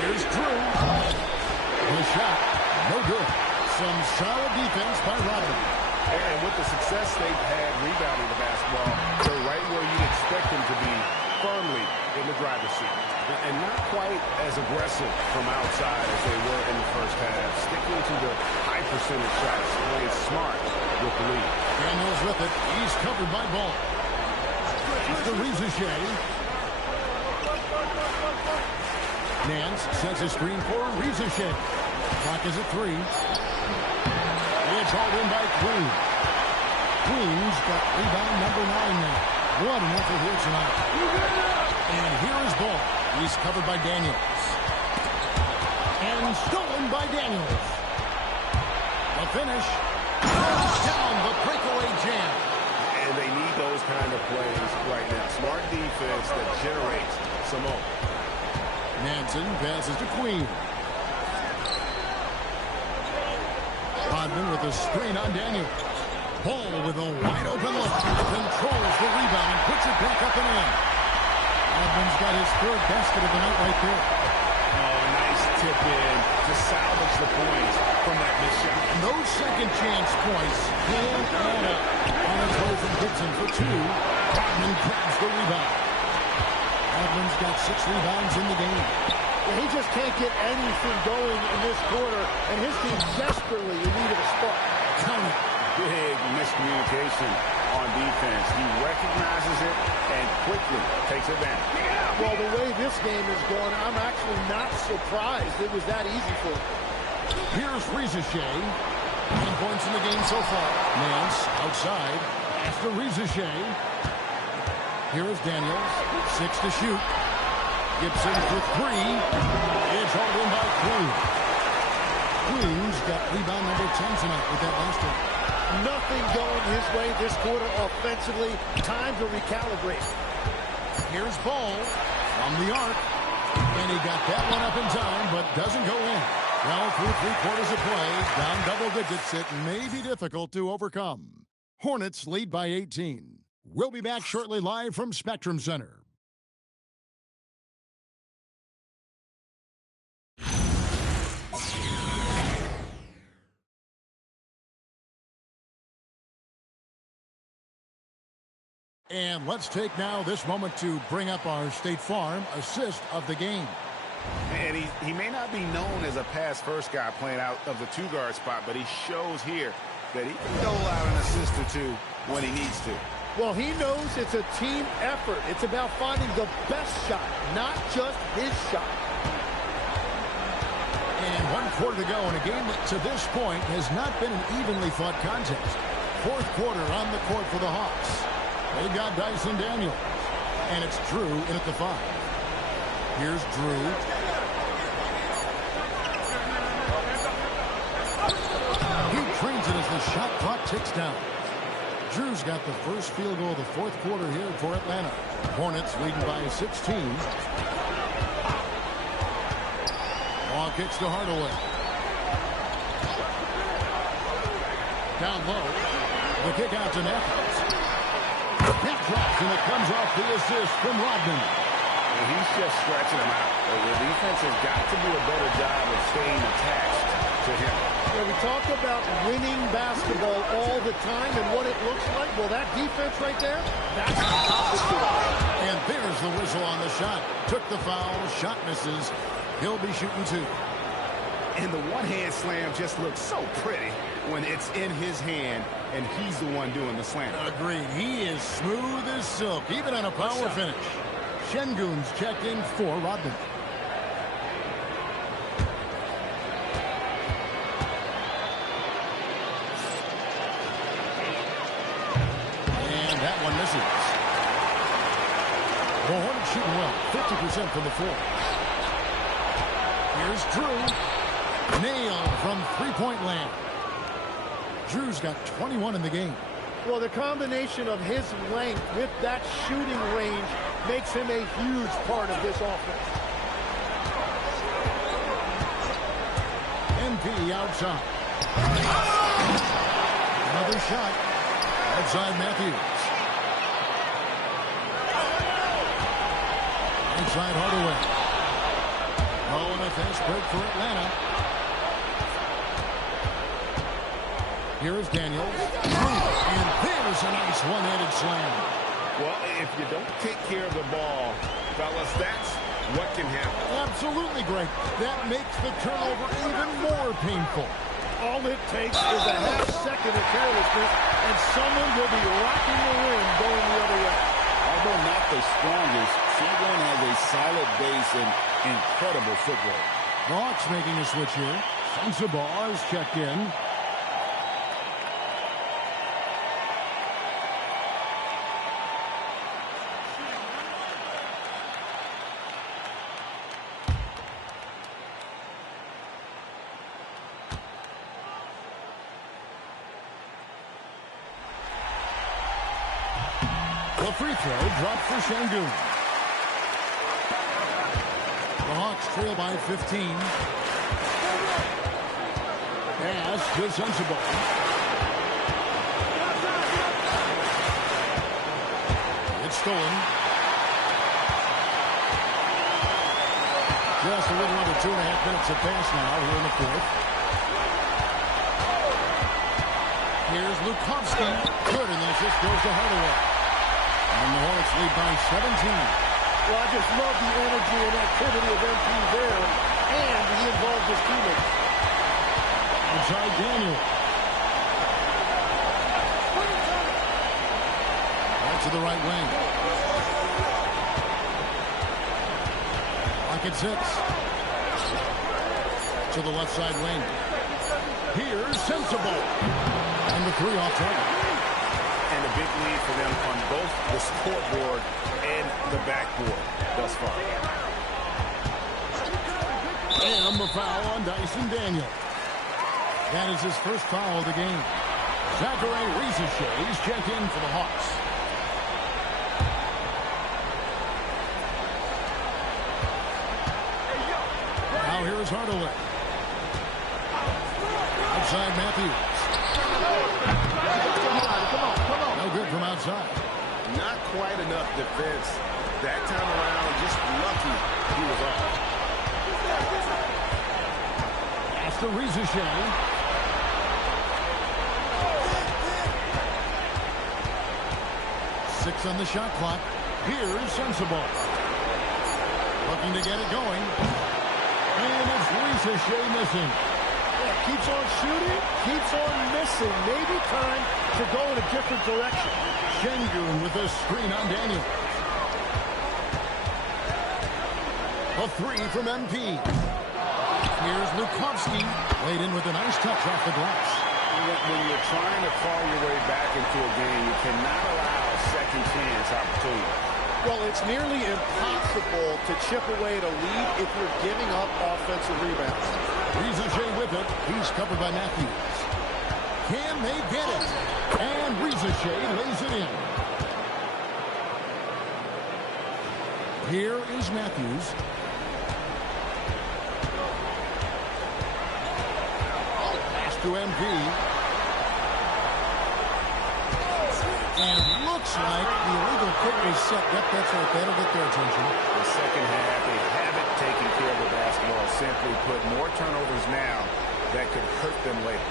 Here's Drew. The shot. No good. Some solid defense by Rodman. And with the success they've had rebounding the basketball, they're right where you'd expect them to be, firmly in the driver's seat. And not quite as aggressive from outside as they were in the first half. Sticking to the high percentage shots, playing smart with the lead. Daniels with it. He's covered by Ball. It's the Rizouche. Nance sets a screen for Rizouche. Clock is at 3. It's hauled in by Queen. Queen's got rebound number 9 now. What an effort here tonight. And here is Ball. He's covered by Daniels. And stolen by Daniels. The finish. Down the breakaway jam. And they need those kind of plays right now. Smart defense that generates some more. Madsen passes to Queen. Rodman with a screen on Daniel. Ball with a wide open look. Controls the rebound and puts it back up and in. Rodman's got his 3rd basket of the night right there. Oh, nice tip in to salvage the points from that missed shot. And those second chance points can add up. On its way from Gibson for 2. Rodman grabs the rebound. Rodman's got 6 rebounds in the game. He just can't get anything going in this quarter, and his team desperately in need of a spark. Count it. Big miscommunication on defense. He recognizes it and quickly takes advantage. Well, the way this game is going, I'm actually not surprised it was that easy for him. Here's Rizouche. 9 points in the game so far. Nance outside. After Rizouche. Here is Daniels. 6 to shoot. Gibson for 3. It's hauled in by Queen. Queen's got rebound number 10 tonight with that last one. Nothing going his way this quarter offensively. Time to recalibrate. Here's Ball from the arc. And he got that one up in time, but doesn't go in. Well, through 3/4 of play, down double digits, it may be difficult to overcome. Hornets lead by 18. We'll be back shortly live from Spectrum Center. And let's take now this moment to bring up our State Farm assist of the game. And he may not be known as a pass-first guy playing out of the two-guard spot, but he shows here that he can dole out an assist or two when he needs to. Well, he knows it's a team effort. It's about finding the best shot, not just his shot. And 1/4 to go in a game that to this point has not been an evenly fought contest. 4th quarter on the court for the Hawks. They've got Dyson Daniels. And it's Drew in at the 5. Here's Drew. He trains it as the shot clock ticks down. Drew's got the first field goal of the 4th quarter here for Atlanta. Hornets leading by 16. Ball kicks to Hardaway. Down low. The kick out to Matthews. The pick drops, and it comes off the assist from Rodman. He's just stretching him out. The defense has got to do a better job of staying attached to him. Yeah, we talk about winning basketball all the time and what it looks like. Well, that defense right there, that's the top of it. And there's the whistle on the shot. Took the foul, shot misses. He'll be shooting 2. And the one-hand slam just looks so pretty when it's in his hand and he's the one doing the slam. Agreed. He is smooth as silk, even on a power finish. Şengün's checked in for Rodman. And that one misses. The Hornets shooting well, 50% from the floor. Here's Drew. Nailed from three-point land. Drew's got 21 in the game. Well, the combination of his length with that shooting range makes him a huge part of this offense. MP outside. Another shot. Outside Matthews. Inside Hardaway. Oh, and a fast break for Atlanta. Here's Daniels. And there's a nice one-handed slam. Well, if you don't take care of the ball, fellas, that's what can happen. Absolutely great. That makes the turnover even more painful. All it takes is a half second of carelessness, and someone will be rocking the rim going the other way. Although not the strongest, C1 has a solid base and incredible footwork. Hawks making a switch here. Sensabaugh is checked in. The free throw dropped for Şengün. The Hawks trail by 15. Pass to Sensabaugh. It's stolen. Just a little under 2.5 minutes of pass now here in the 4th. Here's Lukovsky. Good, and the assist goes to Hardaway. And the Hornets lead by 17. Well, I just love the energy and activity of MP there, and he involved his teammates. Inside Daniel. Back to the right wing. Lock at 6. To the left side wing. Here's Sensabaugh. And the 3 off target. And a big lead for them on both the scoreboard and the backboard thus far. And the foul on Dyson Daniels. That is his first foul of the game. Zachary Risache is checked in for the Hawks. Here's Hardaway. Outside Matthews. No good from outside. Not quite enough defense. That time around, just lucky he was off. That's to Rizichet. Six on the shot clock. Here's Sensible. Looking to get it going. And it's Rizichet missing. Yeah, keeps on shooting, keeps on missing. Maybe time to go in a different direction. Şengün with a screen on Daniel. A three from MP. Here's Lukovsky. Laid in with a nice touch off the glass. When you're trying to fall your way back into a game, you cannot allow a second chance opportunity. Well, it's nearly impossible to chip away at a lead if you're giving up offensive rebounds. Rizichet with it. He's covered by Matthews. Can they get it? And Rizichet lays it in. Here is Matthews. Pass to MP. And looks like the illegal kick is set. Yep, that's right. That'll get their attention. The second half, they haven't taken care of the basketball. Simply put, more turnovers now that could hurt them later.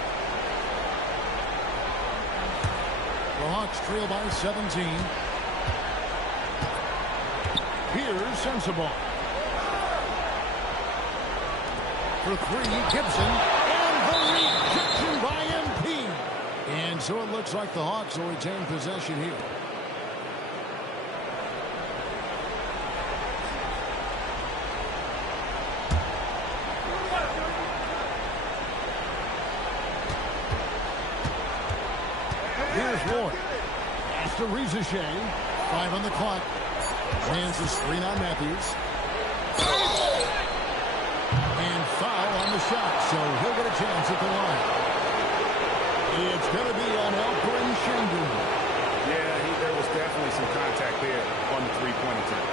The Hawks trail by 17. Here's Sensible. For three, Gibson. And the rejection by MP. And so it looks like the Hawks will retain possession here. Here's Ward. Pass to Rizichet. 5 on the clock. Lands the screen on Matthews. And foul on the shot, so he'll get a chance at the line. It's going to be on Alperen Şengün. Yeah, there was definitely some contact there on the three-point attempt.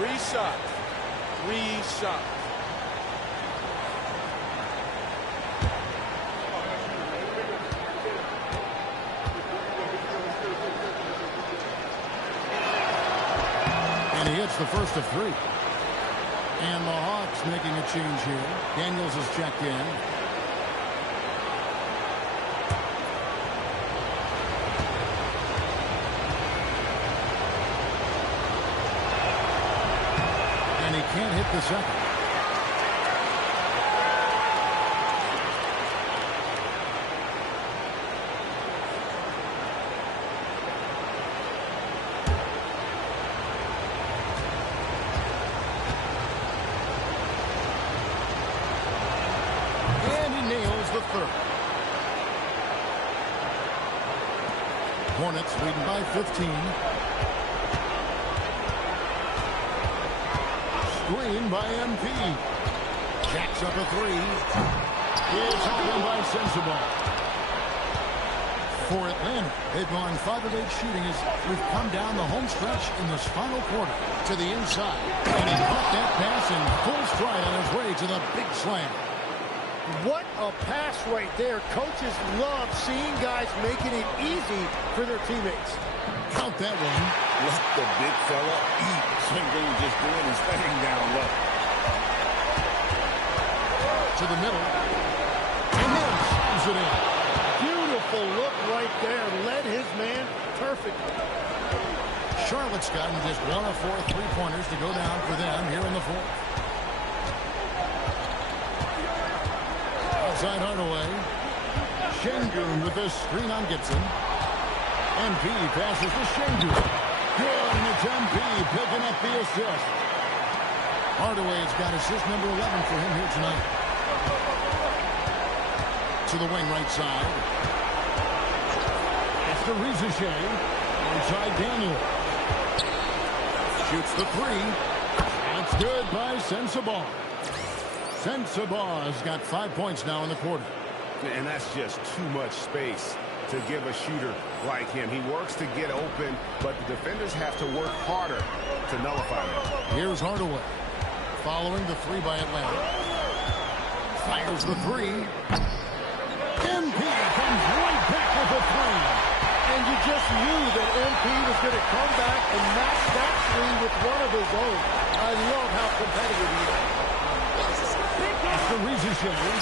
Reshot. Reshot. And he hits the first of three. And the Hawks making a change here. Daniels is checked in. And he can't hit the second. Hornets leading by 15. Screen by MP. Jacks up a three. Is hauled in by Sensible. For Atlanta, they've gone 5 of 8 shooting as we've come down the home stretch in this final quarter to the inside. And he caught that pass in full stride on his way to the big slam. What a pass right there. Coaches love seeing guys making it easy for their teammates. Count that one. Let the big fella eat. Şengün just doing his thing down low. To the middle. And then slams it in. Beautiful look right there. Led his man perfectly. Charlotte's gotten just 1 of 4 three-pointers to go down for them here in the fourth. Outside Hardaway. Şengün with a screen on Gibson. MP passes to Şengün. Good, and it's MP picking up the assist. Hardaway's got assist number 11 for him here tonight. To the wing right side. It's to Rizichet. Inside Daniel. Shoots the three. That's good by Sensible. Sensible has got 5 points now in the quarter. And that's just too much space to give a shooter like him. He works to get open, but the defenders have to work harder to nullify that. Here's Hardaway. Following the three by Atlanta. Fires the three. MP comes right back with the three. And you just knew that MP was going to come back and knock that three with one of his own. I love how competitive he is. After Rizushevich.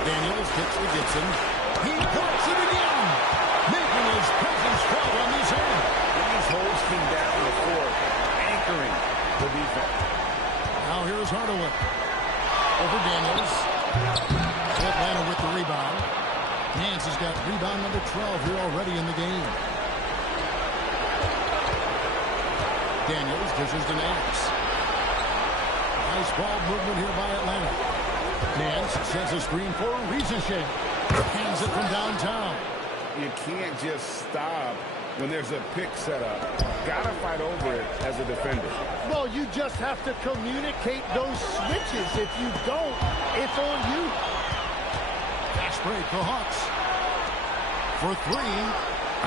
Daniels kicks to Gibson. He puts it again. Making his presence felt on this end. These holds him down the court, anchoring the defense. Now here's Hardaway. Over Daniels. Atlanta with the rebound. Nance has got rebound number 12 here already in the game. Daniels dishes to Nance. Nice ball movement here by Atlanta. Nance sets a screen for Rizushevich. Hands it from downtown. You can't just stop when there's a pick set up. Got to fight over it as a defender. Well, you just have to communicate those switches. If you don't, it's on you. Fast break for Hawks. For three.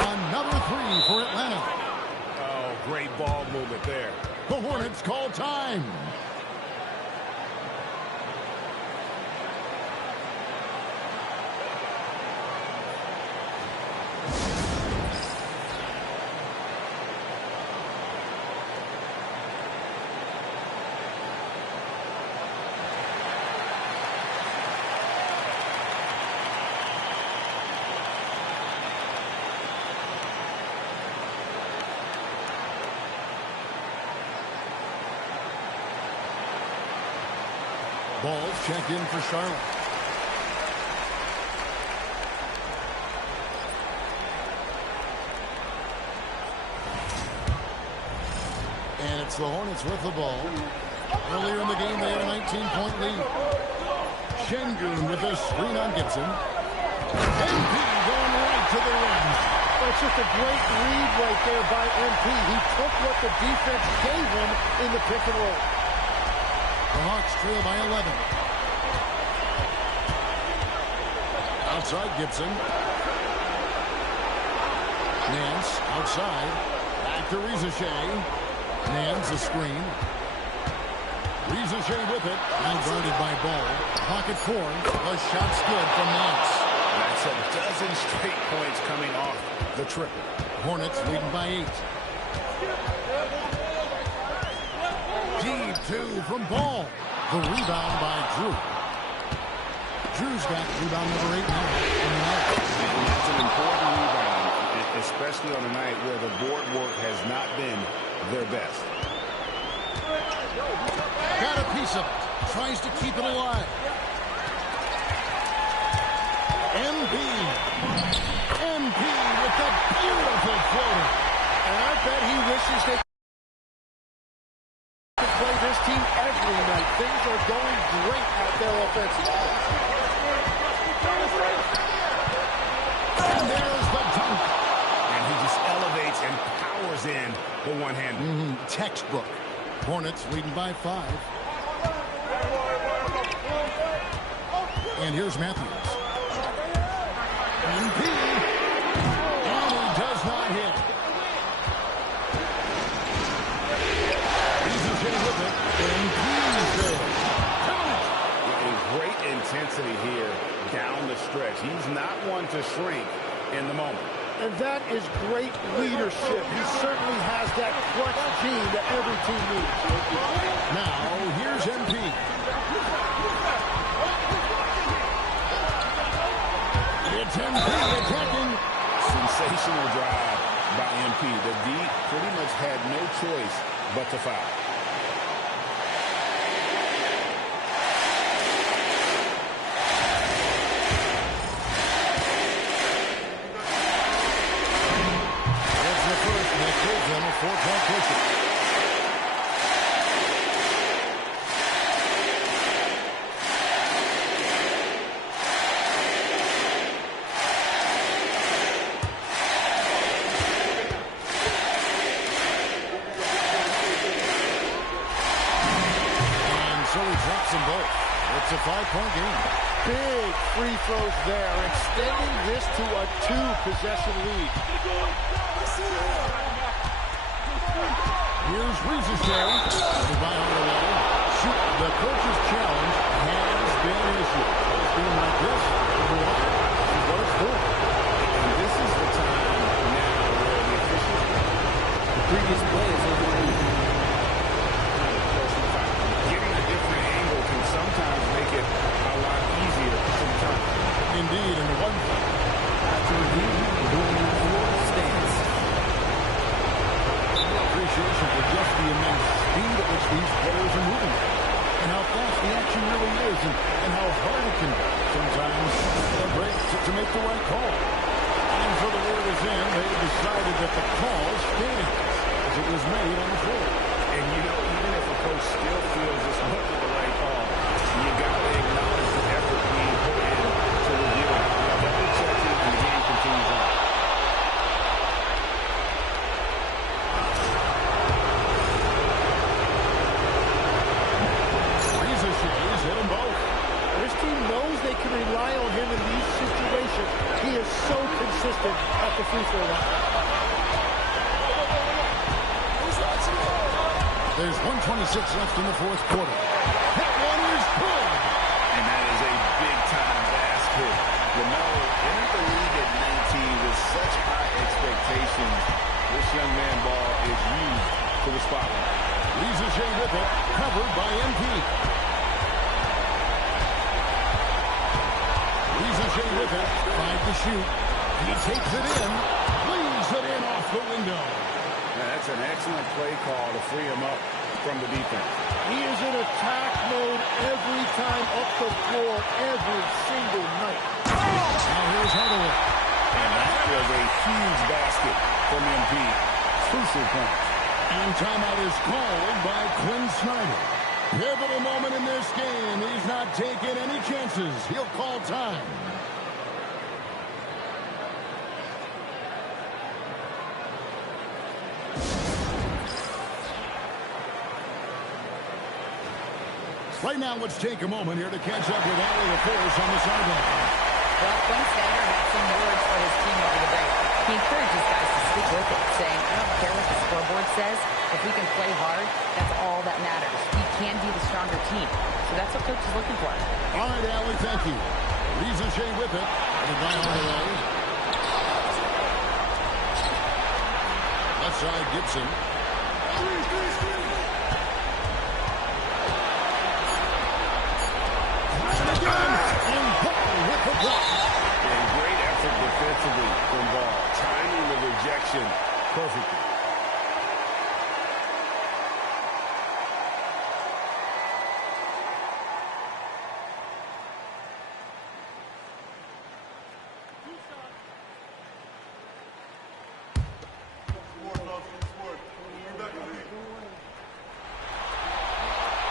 Another three for Atlanta. Oh, great ball movement there. The Hornets call time. Balls checked in for Charlotte. And it's the Hornets with the ball. Earlier in the game, they had a 19-point lead. Şengün with a screen on Gibson. MP going right to the rim. That's just a great read right there by MP. He took what the defense gave him in the pick and roll. The Hawks trail by 11. Outside Gibson. Nance outside. Back to Rizushevich. Nance a screen. Rizushevich with it. Now guarded by Ball. Pocket four. A shot's good from Nance. That's a dozen straight points coming off the triple. Hornets leading by 8. Deep two from Ball. The rebound by Drew. Drew's got rebound number 8 now. That's an important rebound, especially on a night where the board work has not been their best. Got a piece of it. Tries to keep it alive. MP with the beautiful floater. And I bet he wishes they could play this team every night. Things are going great out there offensively. And there's the dunk. And he just elevates and powers in the one-hander. Textbook. Hornets leading by 5. And here's Matthews. MP. And he does not hit. Rizushevich with it. MP's there. Count it. A great intensity here down the stretch. He's not one to shrink in the moment. And that is great leadership. He certainly has that clutch gene that every team needs. Now, here's MP. It's MP attacking. Sensational drive by MP. The D pretty much had no choice but to foul. That's the first, and it gives them a 4-point cushion. And so he drops them both. It's a 5-point game. Big free throws there, extending this to a 2-possession lead. Here's Rizichet. The coach's challenge has been issued. It's been like this. This is what it's doing. And this is the time now where the officials, the previous play is overruled. getting a different angle can sometimes make it a lot easier sometimes. Indeed, and the one After review, the ruling on the floor stands. appreciation for just the immense speed at which these players are moving. And how fast the action really is, and how hard it can be. Sometimes a break to make the right call. And so the word is in, they decided that the call stands as it was made on the floor. And you know, even if a coach still feels this wasn't the right call, you got to acknowledge the effort being put in to review it. Double checking, and the game continues on. Rizichet's hit them both. This team knows they can rely on him in these situations. He is so consistent at the free throw line. There's 1:26 left in the fourth quarter. That one is good. And that is a big-time basket. LaMelo entered the league at 19 with such high expectations. This young man ball is used to the spotlight. Rizichet with it, covered by MP. Rizichet with it, 5 to shoot. He takes it in, leaves it in off the window. Now, that's an excellent play call to free him up from the defense. He is in attack mode every time up the floor, every single night. Now here's Hardaway. And that was a huge basket from MP. Crucial point. And timeout is called by Quinn Snyder. Pivotal moment in this game. He's not taking any chances. He'll call time. Right now, let's take a moment here to catch up with Allie LaForce on the sideline. Well, Quinn Snyder had some words for his team over the break. He encourages guys to stick with it, saying, I don't care what the scoreboard says. If we can play hard, that's all that matters. We can be the stronger team. So that's what coach is looking for. All right, Allie, thank you. Rizichet with it. The guy on the way. Left side, Gibson. And Ball with the block. And great effort defensively from Ball. Timing the rejection perfectly.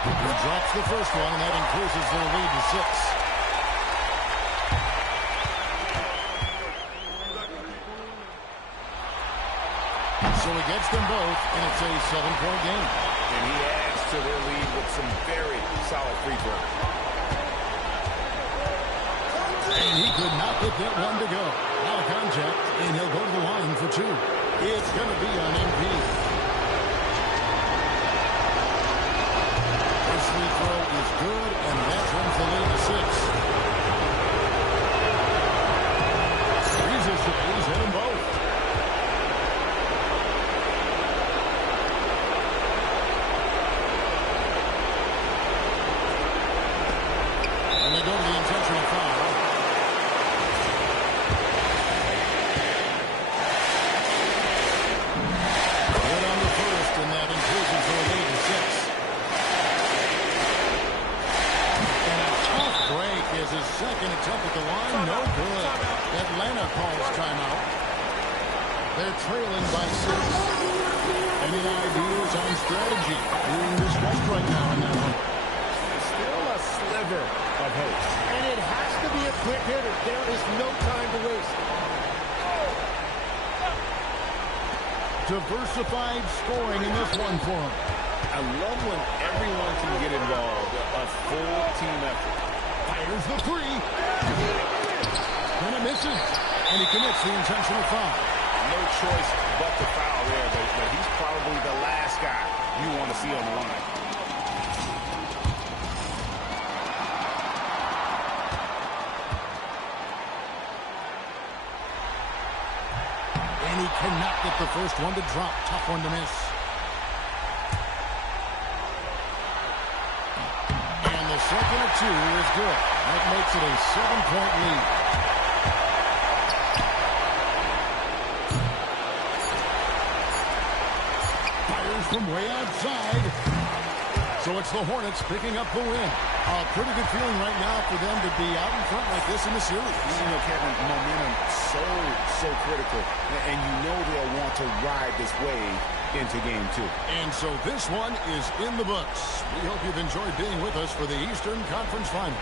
He drops the first one, and that increases their lead to 6. So he gets them both, and it's a 7-point game. And he adds to their lead with some very solid free throws. And he could not get that one to go. Out of contact, and he'll go to the line for 2. It's going to be on MP. His free throw is good, and that turns the lead to 6. Rizichet's hit them both. And they go to the intentional foul. Good on the first, and that increases their lead to 6. And a tough break is his second attempt at the line. No good. Atlanta calls timeout. They're trailing by 6. Any ideas on strategy? Being discussed right now in that one. Still a sliver of hope. And it has to be a quick hitter. There is no time to waste. Diversified scoring in this one for him. I love when everyone can get involved. A full team effort. Fires the three. And it misses. And he commits the intentional foul. No choice but to foul there, but he's probably the last guy you want to see on the line. And he cannot get the first one to drop. Tough one to miss. And the second of two is good. That makes it a 7-point lead. Fires from way outside. So it's the Hornets picking up the win. A pretty good feeling right now for them to be out in front like this in the series. You know, Kevin, momentum so critical. And you know they'll want to ride this wave into game two. And so this one is in the books. We hope you've enjoyed being with us for the Eastern Conference Finals.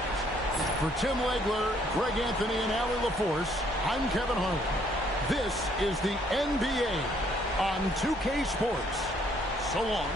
For Tim Legler, Greg Anthony, and Allie LaForce, I'm Kevin Harlan. This is the NBA on 2K Sports. So long.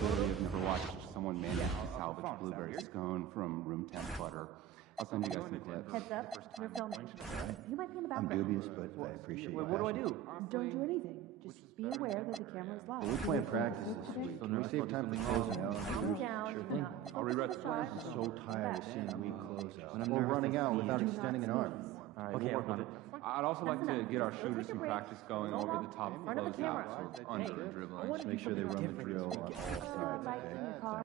I've never watched someone manage to salvage blueberry scone from room temp butter. I'll send you guys some clips. Heads up, you're filming. You might be in the I'm background. dubious, but I appreciate What do I do? Don't do anything. Just be aware that the camera is live. We plan practice this week. Can we save time for closing out? Calm down. Sure thing. I'll rewrite the plans. I'm so tired of seeing weak closeouts. We're running out without extending an arm. Okay, work on it. I'd also like to get our shooters some practice going over the top of closeouts, so under the dribbling. Just make sure they run the drill on all sides, okay?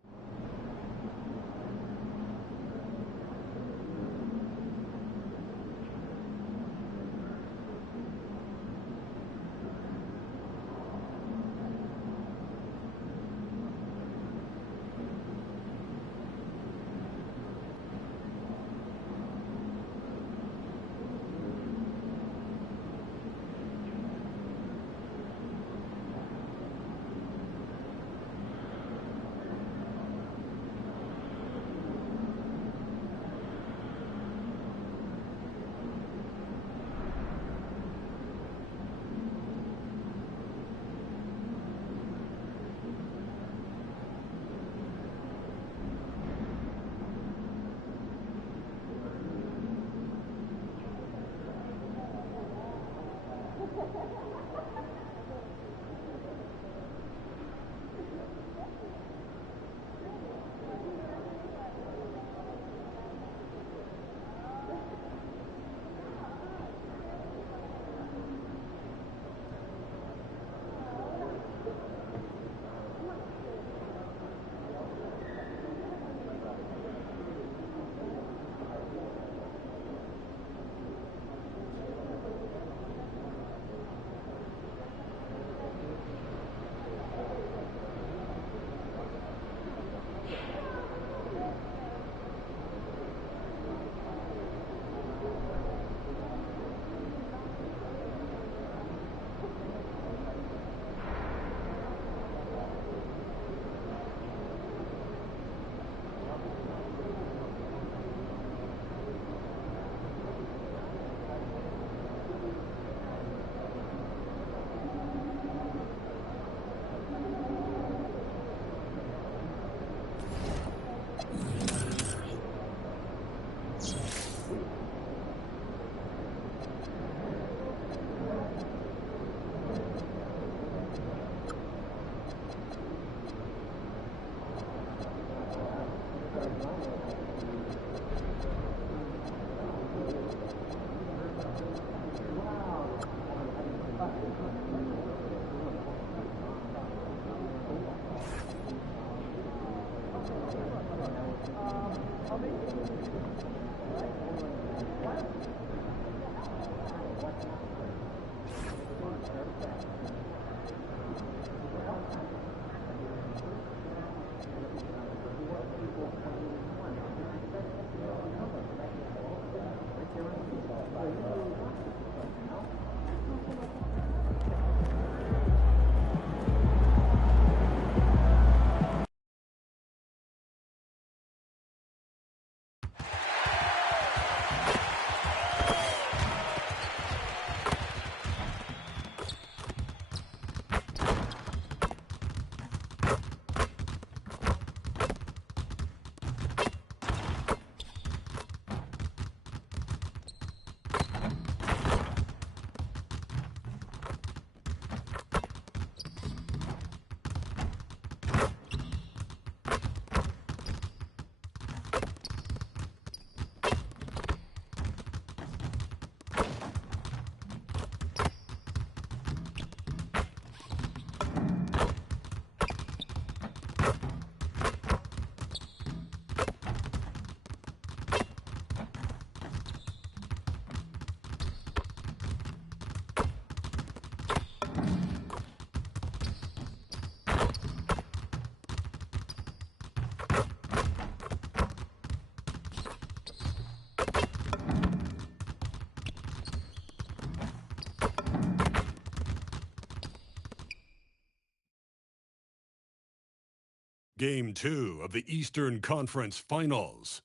Game 2 of the Eastern Conference Finals.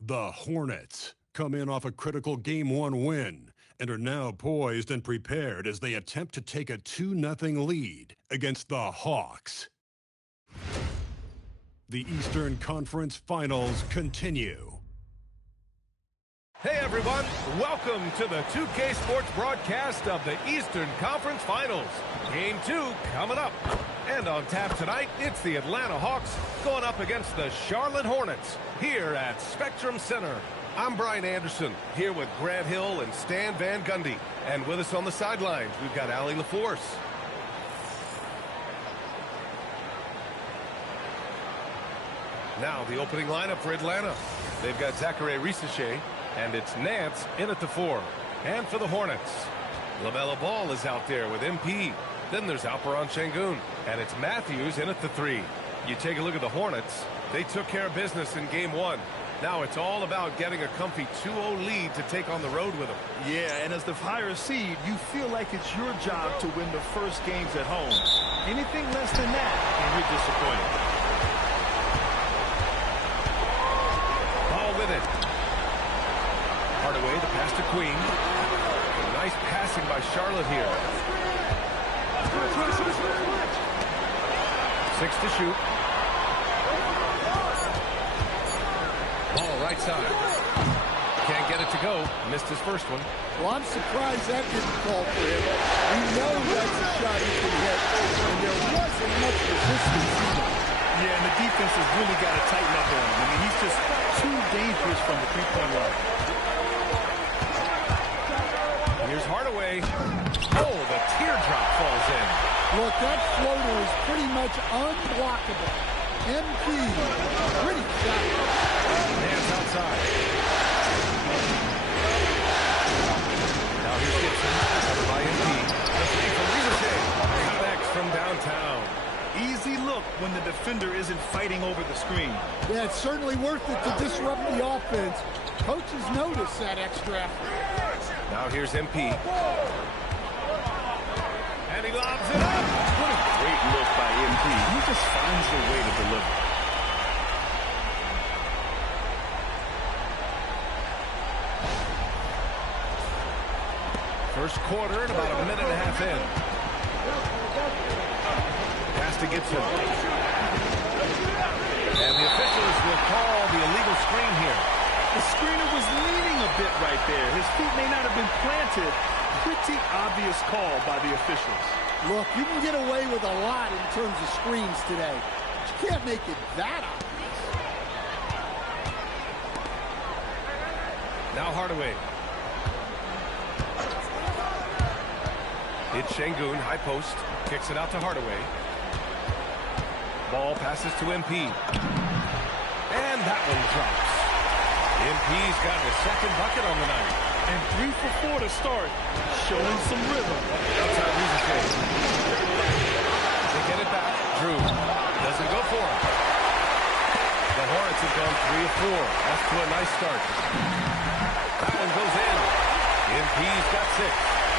The Hornets come in off a critical Game 1 win and are now poised and prepared as they attempt to take a 2-0 lead against the Hawks. The Eastern Conference Finals continue. Hey everyone, welcome to the 2K Sports broadcast of the Eastern Conference Finals. Game 2 coming up. And on tap tonight, it's the Atlanta Hawks going up against the Charlotte Hornets here at Spectrum Center. I'm Brian Anderson, here with Grant Hill and Stan Van Gundy. And with us on the sidelines, we've got Allie LaForce. Now the opening lineup for Atlanta. They've got Zachary Risache, and it's Nance in at the 4. And for the Hornets, LaMelo Ball is out there with MP. Then there's Alperon Şengün, and it's Matthews in at the 3. You take a look at the Hornets. They took care of business in Game 1. Now it's all about getting a comfy 2-0 lead to take on the road with them. Yeah, and as the higher seed, you feel like it's your job to win the first games at home. Anything less than that, and you're disappointed. Ball with it. Hardaway, the pass to Queen. Nice passing by Charlotte here. 6 to shoot. Ball right side. Can't get it to go. Missed his first one. Well, I'm surprised that didn't fall for him. We know that's a shot he can hit, and there wasn't much resistance either. Yeah, and the defense has really got to tighten up on him. I mean, he's just too dangerous from the three-point line. Here's Hardaway. Oh, the teardrop falls in. Look, that floater is pretty much unblockable. MP, pretty fast. Hands outside. Now here's Gibson, covered by MP. The three from Risache. Connects from downtown. Easy look when the defender isn't fighting over the screen. Yeah, it's certainly worth it to disrupt the offense. Coaches notice that extra effort. Now here's MP. And he lobs it up. What a great look by MP. He just finds a way to deliver. First quarter and about a minute and a half in. Pass to Gibson. And the officials will call the illegal screen here. The screener was leaning a bit right there. His feet may not have been planted. Pretty obvious call by the officials. Look, you can get away with a lot in terms of screens today. You can't make it that obvious. Now Hardaway. It's Şengün, high post. Kicks it out to Hardaway. Ball passes to MP. And that one drops. MP's got the second bucket on the night. And 3 for 4 to start, showing some rhythm. Outside Rizachet. They get it back. Drew doesn't go for it. The Hornets have gone 3 of 4. That's to a nice start. That one goes in. MP's got 6.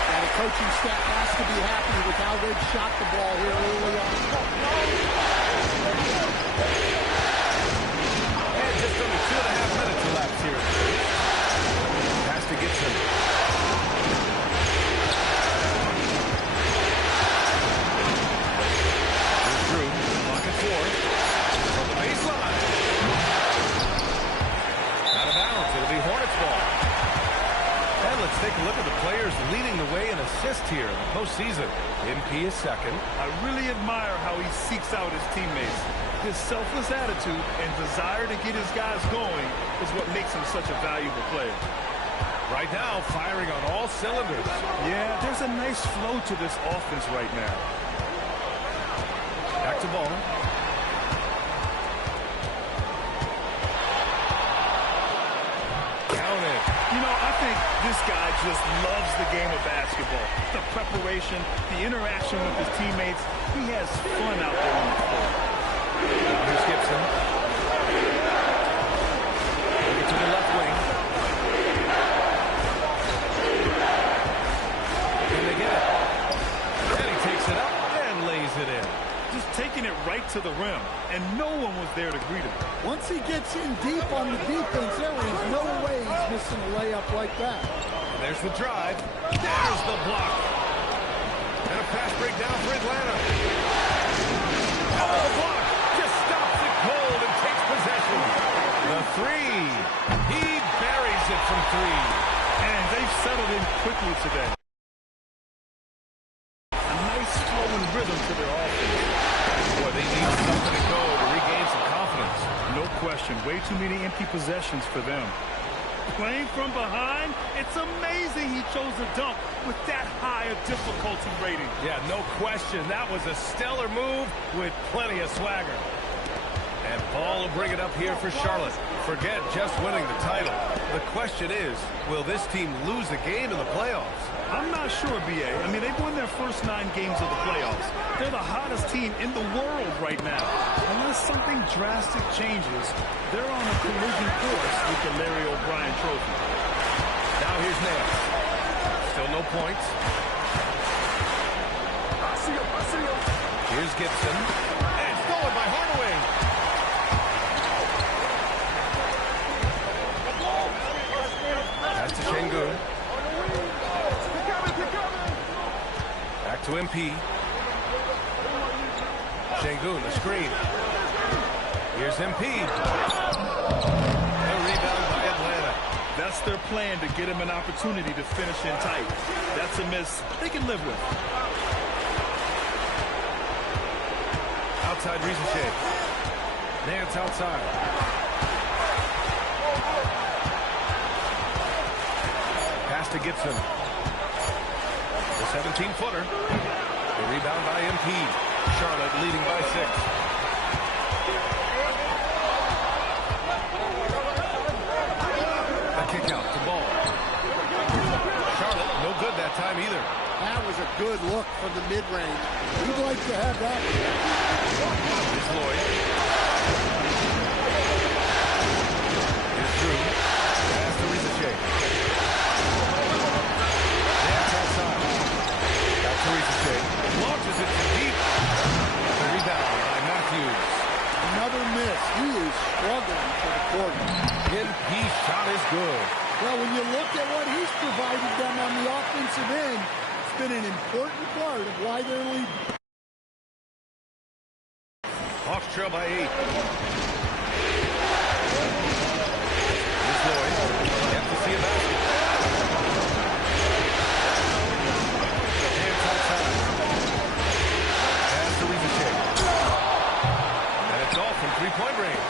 And the coaching staff has to be happy with how they've shot the ball here early on. And just under 2.5 minutes elapsed here. Pass to Gibson. Here's Drew. Pocket 4. From the baseline. Out of bounds. It'll be Hornets ball. And let's take a look at the players leading the way in assists here in the postseason. MP is second. I really admire how he seeks out his teammates. His selfless attitude and desire to get his guys going is what makes him such a valuable player. Right now, firing on all cylinders. Yeah, there's a nice flow to this offense right now. Back to ball. Counted. You know, I think this guy just loves the game of basketball. The preparation, the interaction with his teammates. He has fun out there on the floor. Here's Gibson. Bring it to the left wing. And they get it. And he takes it up and lays it in. Just taking it right to the rim, and no one was there to greet him. Once he gets in deep on the defense, there is no way he's missing a layup like that. And there's the drive. There's the block. And a fast break down for Atlanta. Oh, the block just stops it cold and takes possession. The three. He buries it from 3. And they've settled in quickly today. A nice flow and rhythm to their offense. Boy, they need something to go to regain some confidence. No question. Way too many empty possessions for them. Playing from behind, it's amazing he chose a dunk with that high a difficulty rating. Yeah, no question. That was a stellar move with plenty of swagger. And Ball will bring it up here for Charlotte. Forget just winning the title. The question is, will this team lose a game in the playoffs? I'm not sure, B.A. I mean, they've won their first 9 games of the playoffs. They're the hottest team in the world right now. Unless something drastic changes, they're on a collision course with the Larry O'Brien Trophy. Now here's Nance. Still no points. Here's Gibson. And it's stolen by Hardaway. Pass to Şengün. Back to MP. Şengün, the screen. Here's MP. A rebound by Atlanta. That's their plan, to get him an opportunity to finish in tight. That's a miss they can live with. Outside Rizachet. Nance outside. Pass to Gibson. The 17-footer. The rebound by MP. Charlotte leading by 6. A kick out to Ball. Charlotte, no good that time either. That was a good look from the mid-range. We'd like to have that. Here's Lloyd. Here's Drew. Pass to Rizachet. Dance outside. Back to Rizachet. Launches it from deep. The rebound by Matthews. Another miss. He is struggling for the quarter. He shot is good. Well, when you look at what he's provided them on the offensive end, it's been an important part of why they're leading. Hawks trail by 8. Here's Lloyd. Yet to see a basket. Hands outside. Pass to Rizachet. And it's all from 3-point range.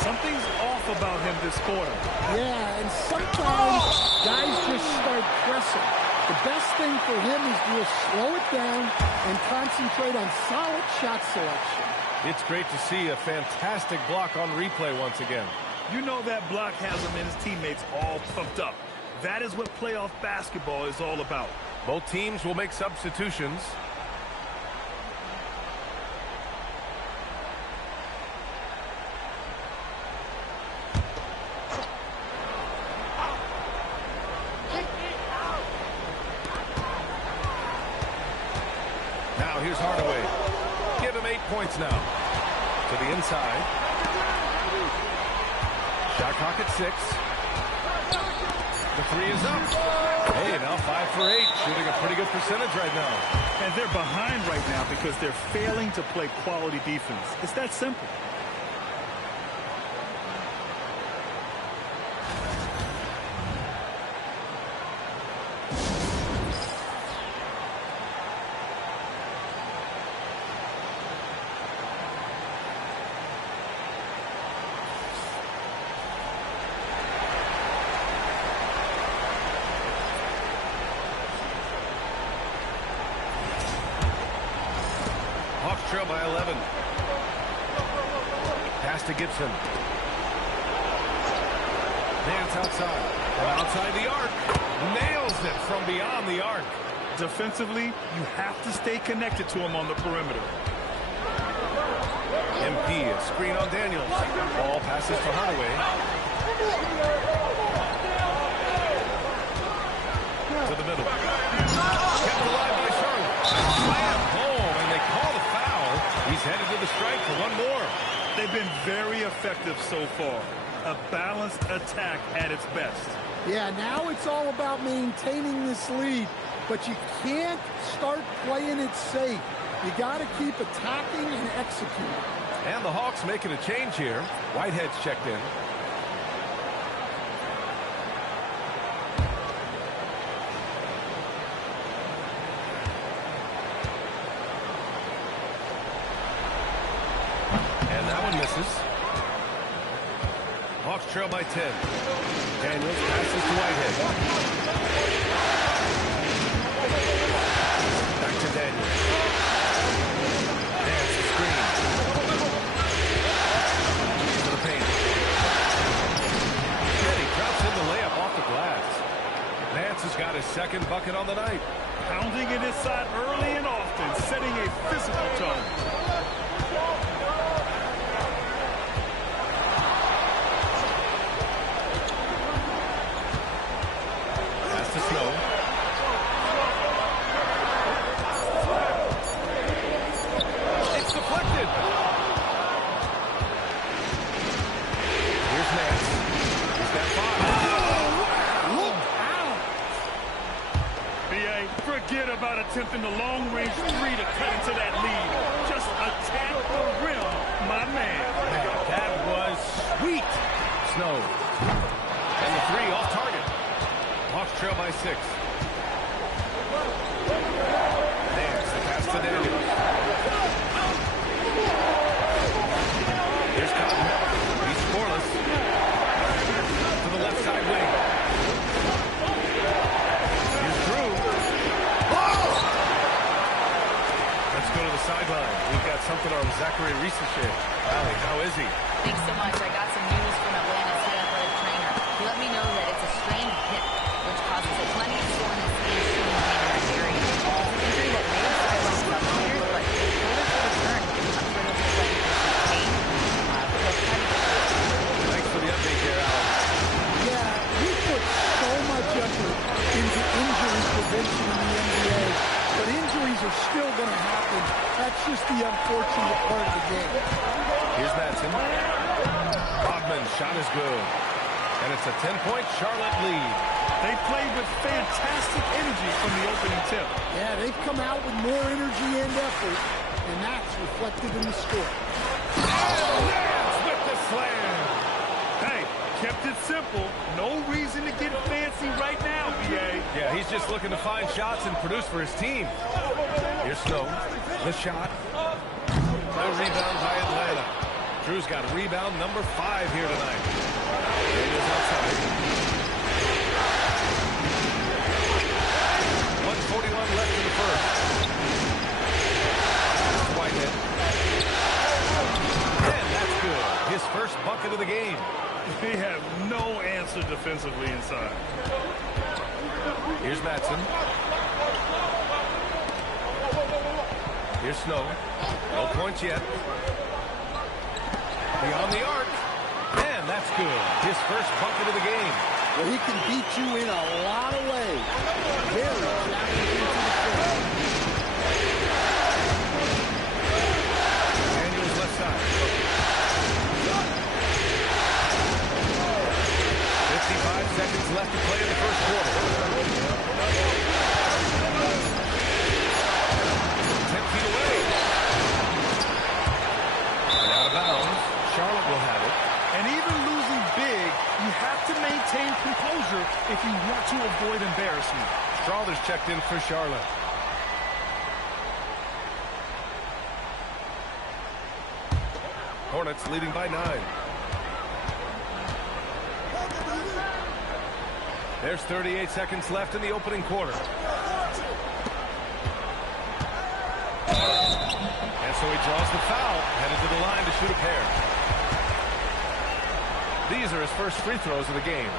Something's off about him this quarter. Yeah, and sometimes guys just start pressing. The best thing for him is to just slow it down and concentrate on solid shot selection. It's great to see a fantastic block on replay once again. You know that block has him and his teammates all pumped up. That is what playoff basketball is all about. Both teams will make substitutions. Now here's Hardaway. Give him 8 points now. To the inside. Shot clock at 6. The 3 is up. Hey, now 5 for 8. Shooting a pretty good percentage right now. And they're behind right now because they're failing to play quality defense. It's that simple. Hawks trail by 11. Pass to Gibson. Nance outside. And outside the arc. Nails it from beyond the arc. Defensively, you have to stay connected to him on the perimeter. MP, a screen on Daniels. Ball passes to Hardaway. To the middle. Kept alive by Charlotte. Slam home, and they call the foul. He's headed to the strike for one more. They've been very effective so far. A balanced attack at its best. Yeah, now it's all about maintaining this lead, but you can't start playing it safe. You got to keep attacking and executing. And the Hawks making a change here. Whitehead's checked in. And that one misses. Hawks trail by 10. Daniels passes to Whitehead. Back to Daniels. Nance the screen. To the paint. And he drops in the layup off the glass. Nance has got his second bucket on the night. Pounding it inside early and often, setting a physical tone. To Snow. It's deflected. Here's Nance. He's got 5. Look out! B.A., forget about attempting the long-range 3 to cut into that lead. Just attack the rim, my man. That was sweet. Snow. And the 3 off target. Hawks trail by 6. Nance, the pass to Daniels. Here's Cotton. He's scoreless. To the left side wing. Here's Drew. Let's go to the sideline. We've got something on Zachary Risacher. Allie, how is he? Thanks so much. I got some news from Atlanta's head athletic trainer. He let me know that it's a strained hip, which causes a plenty of soreness and shooting pain in that area. It's an injury that may have sidelined some players, but if Porter's return, I'm sure he'll be playing for some pain. But he'll try to get through it. Thanks for the update there, Alex. Yeah, we put so much effort into injury prevention in the NBA, but injuries are still going to happen. That's just the unfortunate part of the game. Here's Madsen. Rodman's shot is good. And it's a 10-point Charlotte lead. They played with fantastic energy from the opening tip. Yeah, they've come out with more energy and effort, and that's reflected in the score. Nance with the slam. Hey, kept it simple. No reason to get fancy right now, B.A. Yeah, he's just looking to find shots and produce for his team. Here's Snow. The shot. No rebound by Atlanta. Drew's got rebound number 5 here tonight. Daniels outside. 1:41 left in the first. Whitehead. have no answer defensively inside. Here's Matson. Here's Snow. No points yet. Beyond the arc. And that's good. His first bucket of the game. Well, he can beat you in a lot of ways. Very challenging to defend. Daniels left side. 55 seconds left to play in the first quarter. 10 feet away. And out of bounds. Charlotte will have it. And even losing big, you have to maintain composure if you want to avoid embarrassment. Strawther's checked in for Charlotte. Hornets leading by 9. There's 38 seconds left in the opening quarter. And so he draws the foul, headed to the line to shoot a pair. These are his first free throws of the game.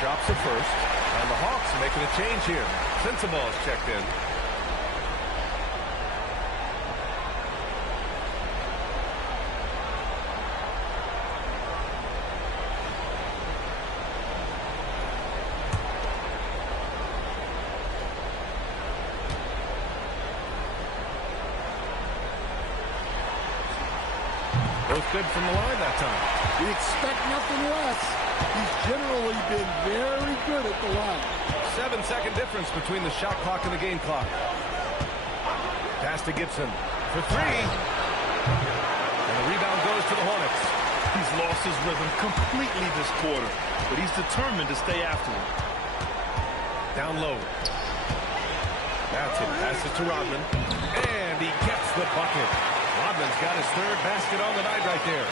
Drops it first, and the Hawks making a change here. Sensaball's checked in. Both good from the line that time. We expect nothing less. He's generally been very good at the line. 7-second difference between the shot clock and the game clock. Pass to Gibson for 3. And the rebound goes to the Hornets. He's lost his rhythm completely this quarter, but he's determined to stay after him. Down low. Matson passes to Rodman. And he gets the bucket. Rodman's got his third basket on the night right there.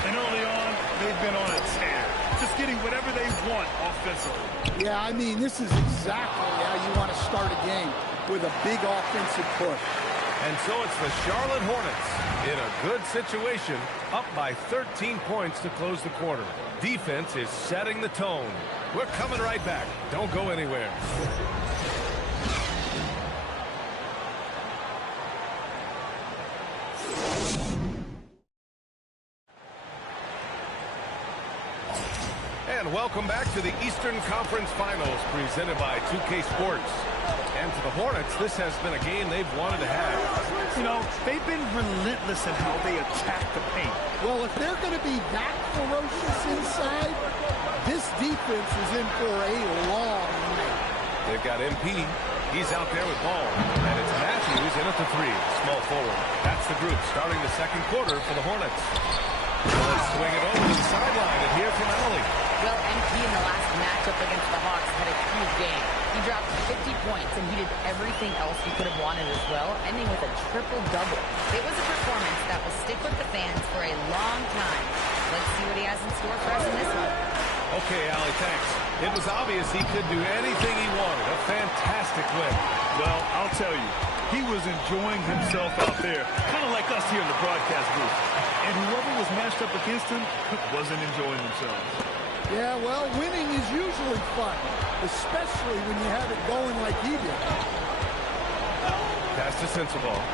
And early on, they've been on a tear. Just getting whatever they want offensively. Yeah, I mean, this is exactly how you want to start a game, with a big offensive push. And so it's the Charlotte Hornets in a good situation, up by 13 points to close the quarter. Defense is setting the tone. We're coming right back. Don't go anywhere. And welcome back to the Eastern Conference Finals presented by 2K Sports. And to the Hornets, this has been a game they've wanted to have. You know, they've been relentless in how they attack the paint. Well, if they're going to be that ferocious inside, this defense is in for a long night. They've got MP. He's out there with ball. And it's Matthews in at the 3, small forward. That's the group starting the second quarter for the Hornets. Let's swing it over to the sideline and hear from Allie. Well, MP in the last matchup against the Hawks had a huge game. He dropped 50 points, and he did everything else he could have wanted as well, ending with a triple-double. It was a performance that will stick with the fans for a long time. Let's see what he has in store for us in this one. Okay, Allie, thanks. It was obvious he could do anything he wanted. A fantastic win. Well, I'll tell you, he was enjoying himself out there, kind of like us here in the broadcast booth. And whoever was matched up against him wasn't enjoying themselves. Yeah, well, winning is usually fun, especially when you have it going like he did. Pass to Sensabaugh.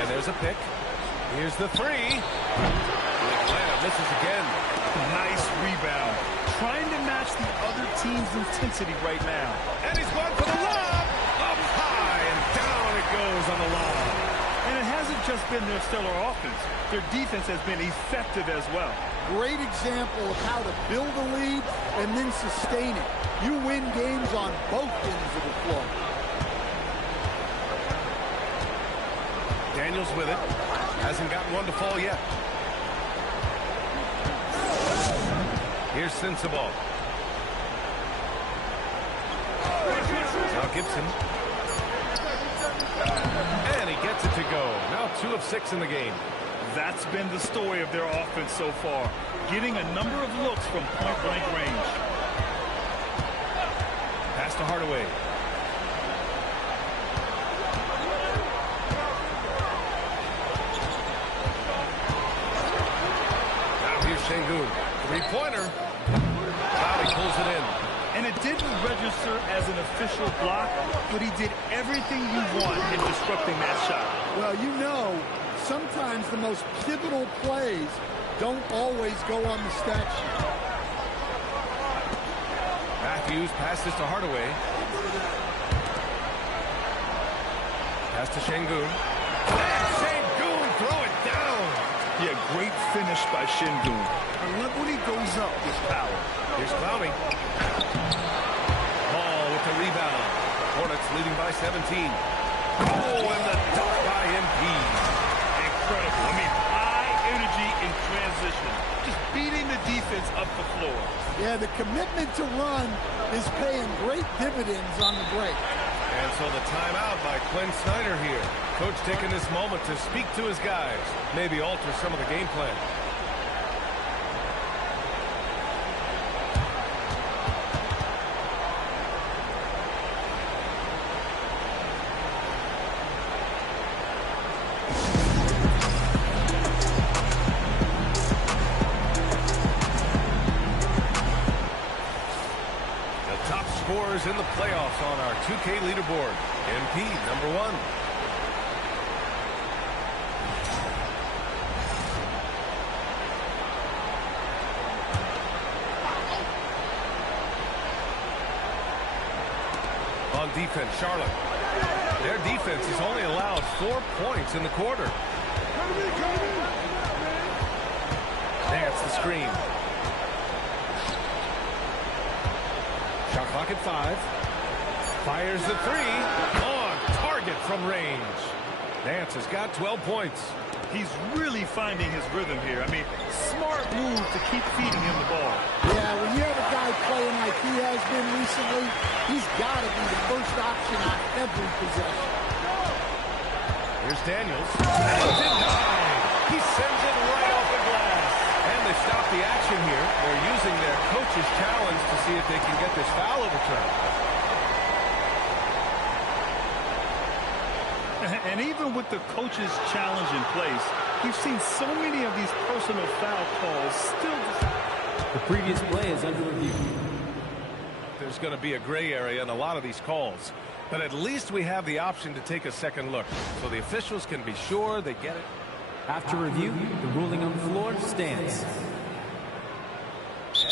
And there's a pick. Here's the 3. Atlanta misses again. Nice rebound. Trying to match the other team's intensity right now. And he's going for the lob. Up high and down it goes on the lob. And it hasn't just been their stellar offense. Their defense has been effective as well. Great example of how to build a lead and then sustain it. You win games on both ends of the floor. Daniels with it. Hasn't gotten one to fall yet. Here's Sensabaugh. Now Gibson. And he gets it to go. Now 2 of 6 in the game. That's been the story of their offense so far. Getting a number of looks from point-blank range. Pass to Hardaway. Now here's Şengün. Three-pointer. Cloudy pulls it in. And it didn't register as an official block, but he did everything you want in disrupting that shot. Well, you know, sometimes the most pivotal plays don't always go on the stat sheet. Matthews passes to Hardaway. Pass to Şengün. And Şengün throw it down. Yeah, great finish by Şengün. And look when he goes up with power. Here's Clowney. Ball with the rebound. Hornets leading by 17. Oh, and the dunk by MP. Incredible. I mean, high energy in transition. Just beating the defense up the floor. Yeah, the commitment to run is paying great dividends on the break. And so the timeout by Quinn Snyder here. Coach taking this moment to speak to his guys. Maybe alter some of the game plan. In the playoffs on our 2K leaderboard. MP, number 1. On defense, Charlotte. Their defense has only allowed 4 points in the quarter. That's the screen. Shot clock at 5. Fires the 3. On target from range. Nance has got 12 points. He's really finding his rhythm here. I mean, smart move to keep feeding him the ball. Yeah, when you have a guy playing like he has been recently, he's got to be the first option on every possession. Here's Daniels. And denied. He sends it right off the glass. And they stop the action here. They're using their coach's challenge to see if they can get this foul overturned. And even with the coach's challenge in place, we've seen so many of these personal foul calls still. The previous play is under review. There's going to be a gray area in a lot of these calls. But at least we have the option to take a second look. So the officials can be sure they get it. After review, the ruling on the floor stands.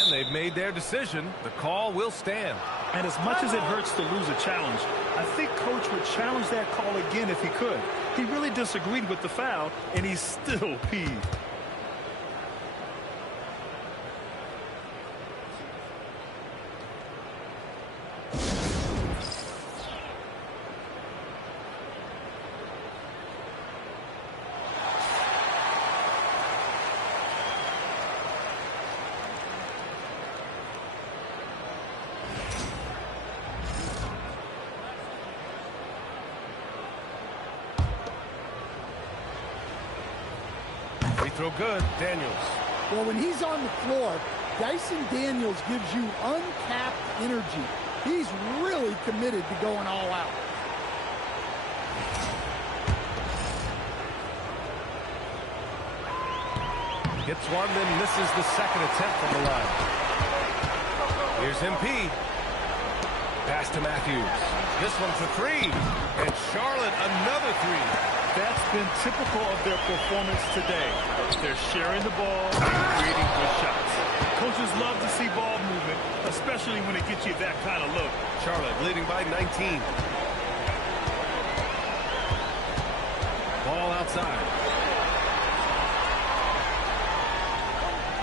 And they've made their decision. The call will stand. And as much as it hurts to lose a challenge, I think Coach would challenge that call again if he could. He really disagreed with the foul, and he's still peeved. Free throw good. Daniels. Well, when he's on the floor, Dyson Daniels gives you uncapped energy. He's really committed to going all out. Gets one, then misses the second attempt from the line. Here's MP. Pass to Matthews. This one for three. And Charlotte, another three. That's been typical of their performance today. They're sharing the ball and creating good shots. Coaches love to see ball movement, especially when it gets you that kind of look. Charlotte leading by 19. Ball outside.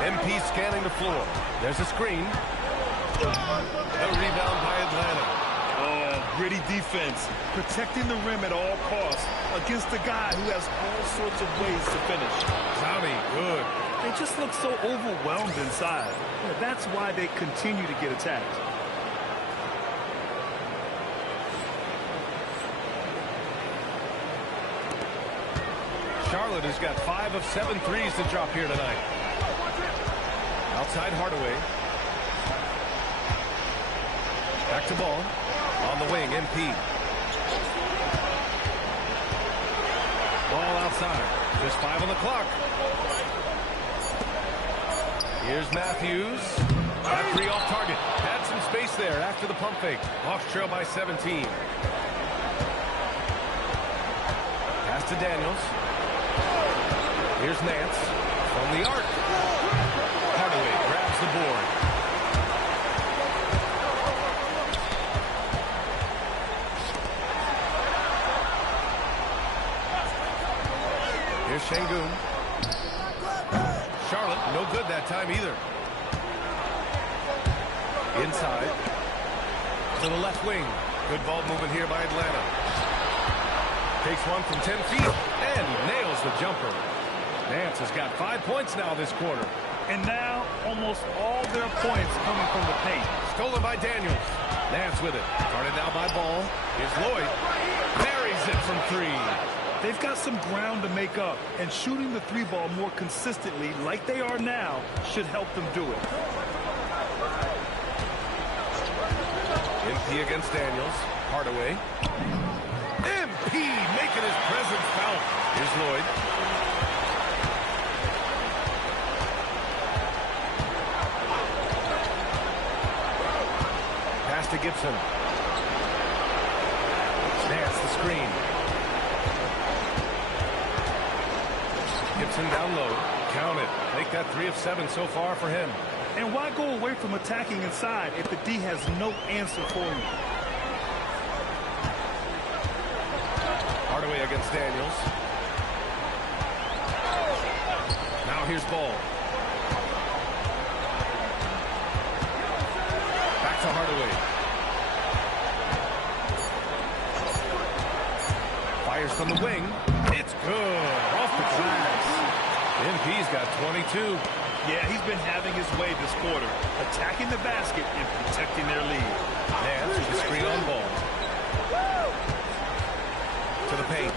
MP scanning the floor. There's a screen. The rebound by Atlanta. Oh, gritty defense. Protecting the rim at all costs against a guy who has all sorts of ways to finish. Tommy, good. They just look so overwhelmed inside. That's why they continue to get attacked. Charlotte has got 5 of 7 threes to drop here tonight. Outside Hardaway. Back to ball. On the wing, MP. Ball outside. Just 5 on the clock. Here's Matthews. That three off target. Had some space there after the pump fake. Hawks trail by 17. Pass to Daniels. Here's Nance from the arc. Hardaway grabs the board. Here's Şengün. Charlotte, no good that time either. Inside. To the left wing. Good ball movement here by Atlanta. Takes one from 10 feet and nails the jumper. Nance has got 5 points now this quarter. And now, almost all their points coming from the paint. Stolen by Daniels. Nance with it. Guarded now by Ball. Here's Lloyd. Buries it from 3. They've got some ground to make up, and shooting the 3 ball more consistently, like they are now, should help them do it. MP against Daniels. Hardaway. MP making his presence felt. Here's Lloyd. Pass to Gibson. Nance the screen. Gibson down low. Count it. Make that 3 of 7 so far for him. And why go away from attacking inside if the D has no answer for you? Hardaway against Daniels. Now here's Ball. Back to Hardaway. Fires from the wing. It's good. Off the glass. MP's got 22. Yeah, he's been having his way this quarter, attacking the basket and protecting their lead. Nance with the screen on Ball. To the paint.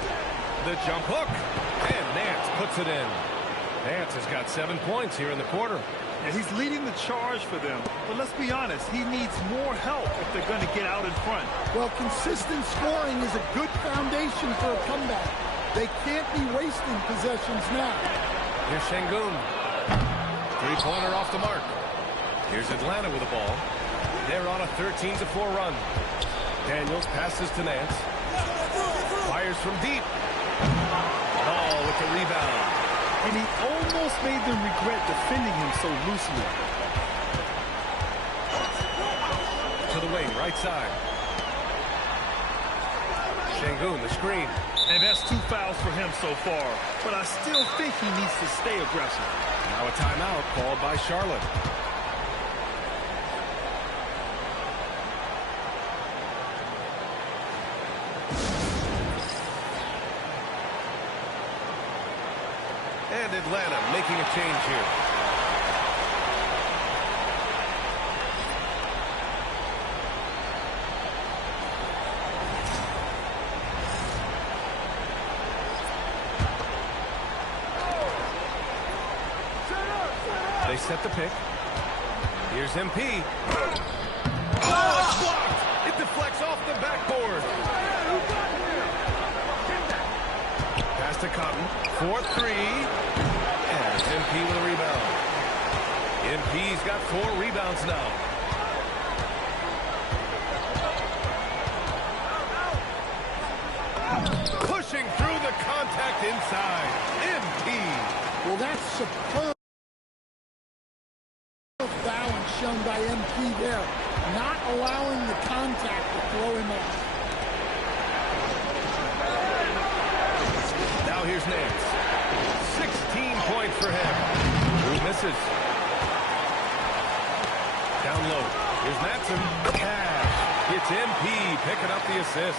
The jump hook. And Nance puts it in. Nance has got 7 points here in the quarter. And he's leading the charge for them. But let's be honest, he needs more help if they're going to get out in front. Well, consistent scoring is a good foundation for a comeback. They can't be wasting possessions now. Here's Şengün. Three-pointer off the mark. Here's Atlanta with the ball. They're on a 13-4 run. Daniels passes to Nance. Fires from deep. Ball with the rebound. And he almost made them regret defending him so loosely. To the wing, right side. Şengün, the screen. And that's 2 fouls for him so far. But I still think he needs to stay aggressive. Now a timeout called by Charlotte. And Atlanta making a change here. They set the pick. Here's MP. Oh, it's blocked. It deflects off the backboard. Pass to Cotton. 4-3. And it's MP with a rebound. MP's got 4 rebounds now. Pushing through the contact inside. MP. Well, that's superb balance shown by MP there. Not allowing the contact to throw him off. Now here's Nance. 16 points for him. Who misses? Down low. Here's Matson. Cash. It's MP picking up the assist.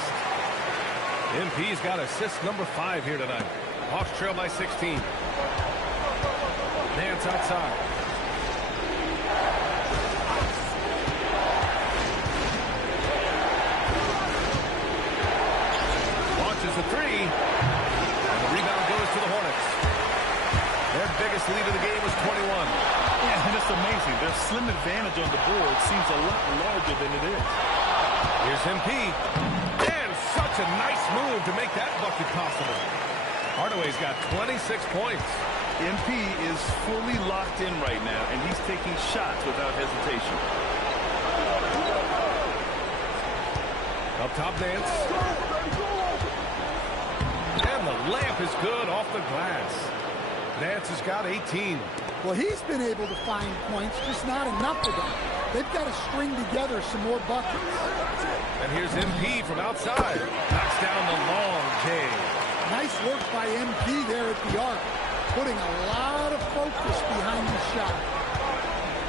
MP's got assist number 5 here tonight. Hawks trail by 16. Nance outside. Launches a 3. And the rebound goes to the Hornets. Their biggest lead of the game was 21. Yeah, and it's amazing. Their slim advantage on the board seems a lot larger than it is. Here's MP. And such a nice move to make that bucket possible. Hardaway's got 26 points. MP is fully locked in right now, and he's taking shots without hesitation. Up top, Nance. And the layup is good off the glass. Nance has got 18. Well, he's been able to find points, just not enough of them. They've got to string together some more buckets. And here's MP from outside. Knocks down the long J. Nice work by MP there at the arc, putting a lot of focus behind the shot.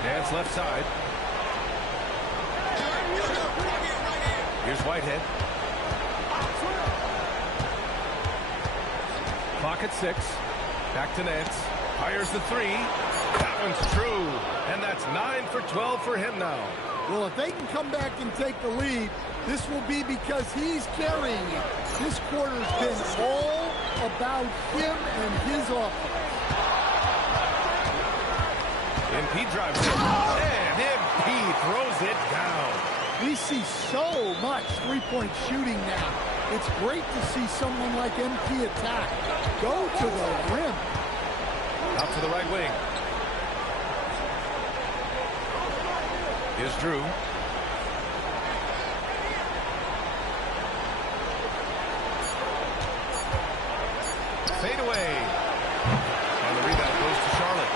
Nance left side. Here's Whitehead. Clock at 6. Back to Nance. Fires the 3. That one's true. And that's 9 for 12 for him now. Well, if they can come back and take the lead, this will be because he's carrying it. This quarter's been all about him and his offense. MP drives it. And MP throws it down. We see so much three-point shooting now. It's great to see someone like MP attack. Go to the rim. Out to the right wing. Here's Drew. Fade away. And the rebound goes to Charlotte.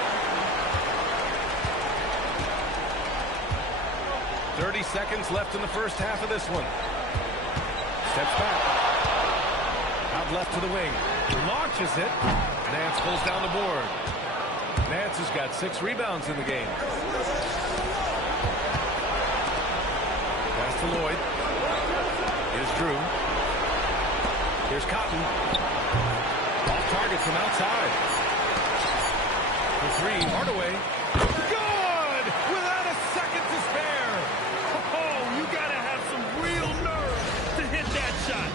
30 seconds left in the first half of this one. Steps back. Out left to the wing. Launches it. Nance pulls down the board. Nance has got 6 rebounds in the game. Pass to Lloyd. Here's Drew. Here's Cotton. Off target from outside. For 3, Hardaway. Good! Without a second to spare. Oh, you gotta have some real nerve to hit that shot.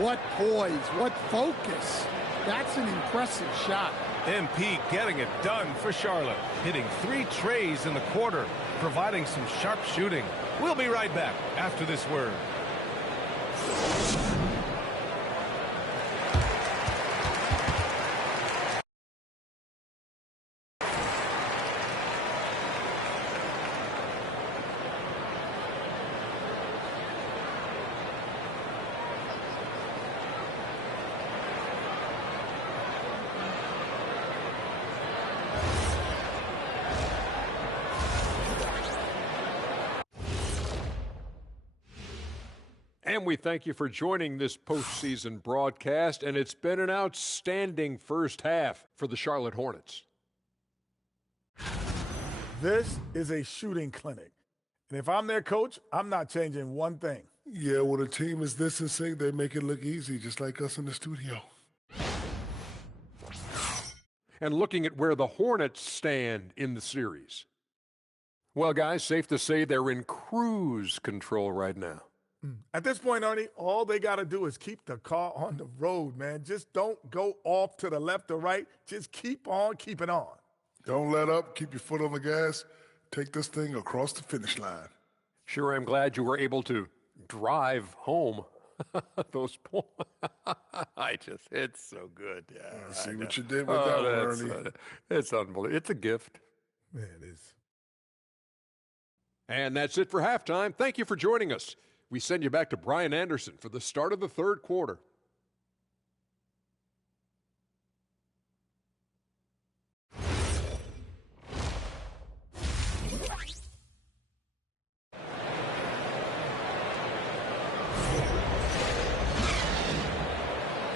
What poise, what focus. That's an impressive shot. MP getting it done for Charlotte. Hitting 3 trays in the quarter, providing some sharp shooting. We'll be right back after this word. And we thank you for joining this postseason broadcast, and it's been an outstanding first half for the Charlotte Hornets. This is a shooting clinic. And if I'm their coach, I'm not changing one thing. Yeah, when a team is this in sync, they make it look easy, just like us in the studio. And looking at where the Hornets stand in the series. Well, guys, safe to say they're in cruise control right now. At this point, Ernie, all they got to do is keep the car on the road, man. Just don't go off to the left or right. Just keep on keeping on. Don't let up. Keep your foot on the gas. Take this thing across the finish line. Sure, I'm glad you were able to drive home. Those points. It's so good. Yeah, see what you did with that one, Ernie. It's unbelievable. It's a gift. Man, it is. And that's it for halftime. Thank you for joining us. We send you back to Brian Anderson for the start of the third quarter.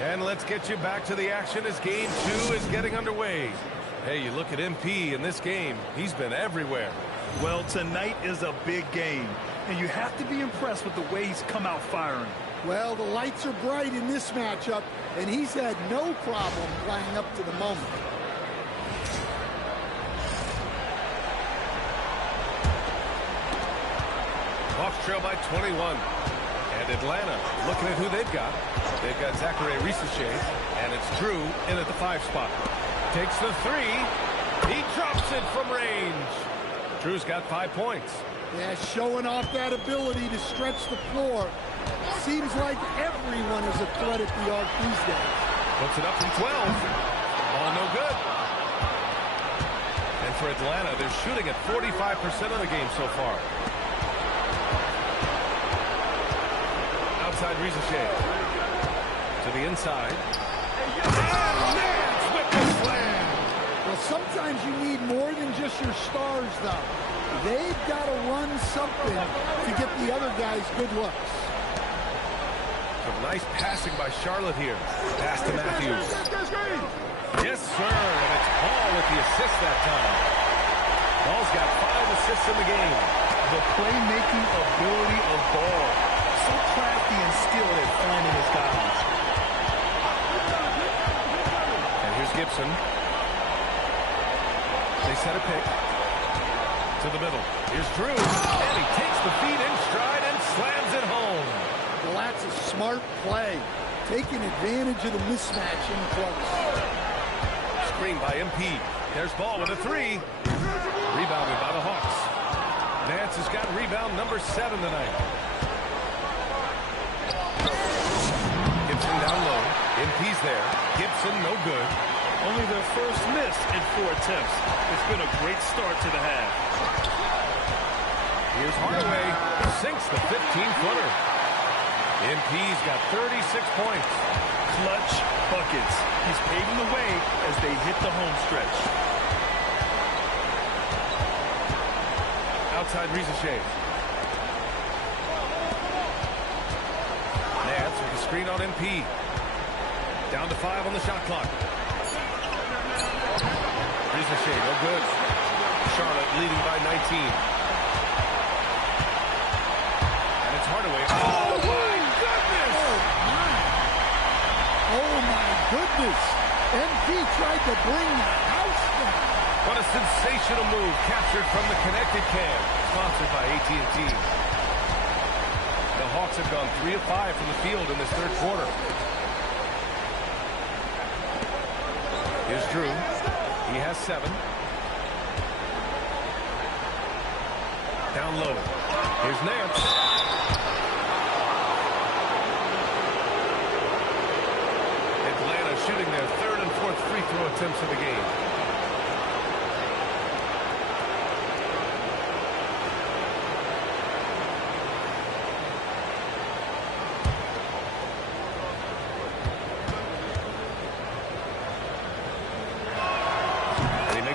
And let's get you back to the action as Game 2 is getting underway. Hey, you look at MP in this game, he's been everywhere. Well, tonight is a big game, and you have to be impressed with the way he's come out firing. Well, the lights are bright in this matchup, and he's had no problem playing up to the moment. Hawks trail by 21. And Atlanta looking at who they've got. They've got Zachary Risichet, and it's Drew in at the 5 spot. Takes the 3. He drops it from range. Drew's got 5 points. Yeah, showing off that ability to stretch the floor. Seems like everyone is a threat at the arc these days. Puts it up from 12. Ball no good. And for Atlanta, they're shooting at 45% of the game so far. Outside Risichet. To the inside. And Nance with the slam. Well, sometimes you need more than just your stars, though. They've got to run something to get the other guys good looks. Some nice passing by Charlotte here. Pass to Matthews. Yes, sir. And it's Paul with the assist that time. Paul's got 5 assists in the game. The playmaking ability of Ball. So crafty and skilled at finding his guys. And here's Gibson. They set a pick. To the middle. Here's Drew. And he takes the feet in stride and slams it home. Well, that's a smart play. Taking advantage of the mismatch in close. Screen by MP. There's Ball with a 3. Rebounded by the Hawks. Nance has got rebound number 7 tonight. Gibson down low. MP's there. Gibson no good. Only their first miss in 4 attempts. It's been a great start to the half. Here's Hardaway. Sinks the 15-footer. MP's got 36 points. Clutch buckets. He's paving the way as they hit the home stretch. Outside Risichet. Nance with the screen on MP. Down to 5 on the shot clock. Risichet, no good. Charlotte leading by 19. And it's Hardaway. Oh, my goodness! Oh, my goodness. MP tried to bring the house down. What a sensational move captured from the connected cam. Sponsored by AT&T. The Hawks have gone 3 of 5 from the field in this third quarter. Here's Drew. He has 7. Down low. Here's Nance. Atlanta shooting their 3rd and 4th free throw attempts of the game.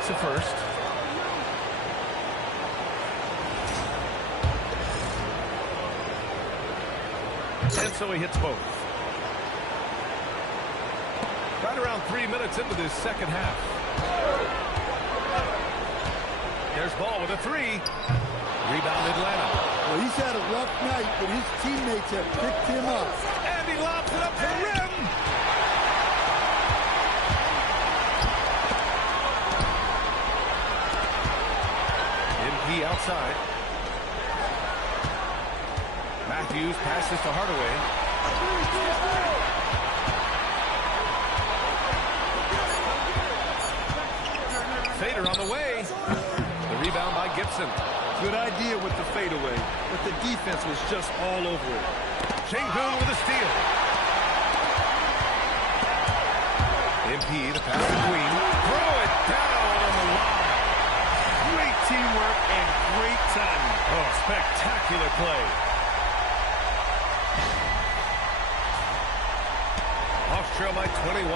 The first. And so he hits both. Right around 3 minutes into this second half. There's Ball with a 3. Rebound Atlanta. Well, he's had a rough night, but his teammates have picked him up. And he lobs it up to the rim. Outside. Matthews passes to Hardaway. Fader on the way. The rebound by Gibson. Good idea with the fadeaway, but the defense was just all over it. Şengün with a steal. MP, the pass to Queen. Throw it down on the line. Great teamwork and great timing. Oh, spectacular play. Hawks trail by 21.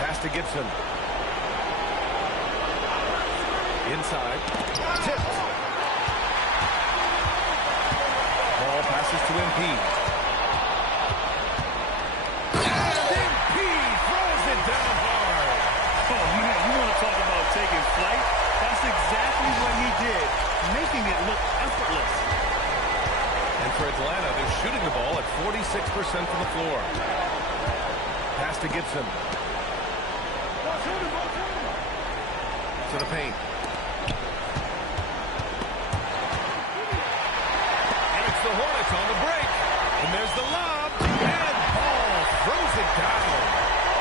Pass to Gibson. Inside. Tipped. Ball passes to MP. flight. That's exactly what he did, making it look effortless. And for Atlanta, they're shooting the ball at 46% from the floor. Pass to Gibson. To the paint. And it's the Hornets on the break. And there's the lob. And Ball throws it down.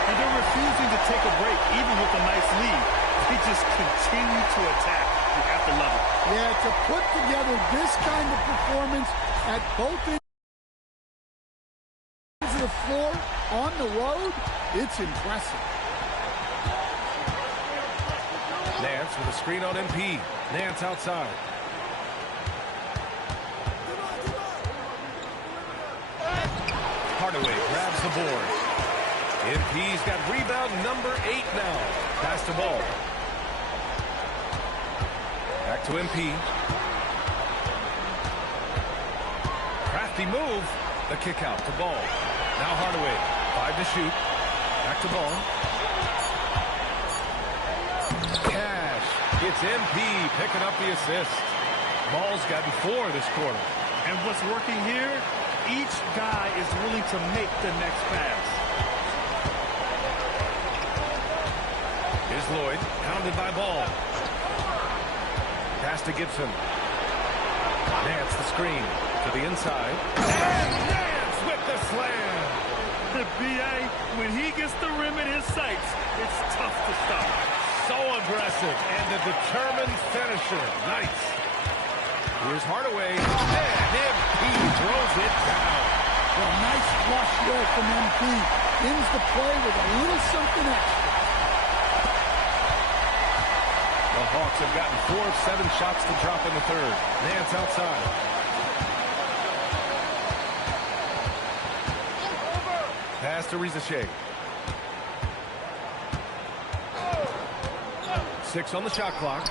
And they're refusing to take a break, even with a nice lead. They just continue to attack. You have to love it. Yeah, to put together this kind of performance at both ends of the floor on the road, it's impressive. Nance with a screen on MP. Nance outside. Hardaway grabs the board. MP's got rebound number 8 now. Pass the ball. Back to MP. Crafty move. The kick out to Ball. Now Hardaway. 5 to shoot. Back to Ball. Cash. It's MP picking up the assist. Ball's gotten 4 this quarter. And what's working here, each guy is willing to make the next pass. Here's Lloyd, pounded by Ball. Pass to Gibson. Nance the screen to the inside. And Nance with the slam. The BA, when he gets the rim in his sights, it's tough to stop. So aggressive and a determined finisher. Nice. Here's Hardaway. And MP throws it down. Well, a nice flush there from MP. Ends the play with a little something extra. The Hawks have gotten 4 of 7 shots to drop in the third. Nance outside. Pass to Rizashea. 6 on the shot clock.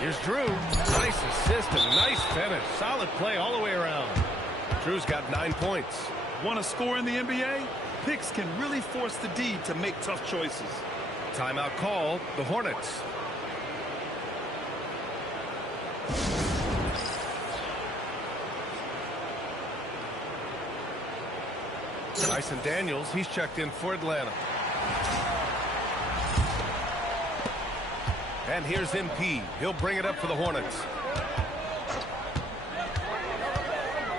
Here's Drew. Nice assist and nice finish. Solid play all the way around. Drew's got 9 points. Want to score in the NBA? Picks can really force the D to make tough choices. Timeout call, the Hornets. Dyson Daniels, he's checked in for Atlanta. And here's MP. He'll bring it up for the Hornets.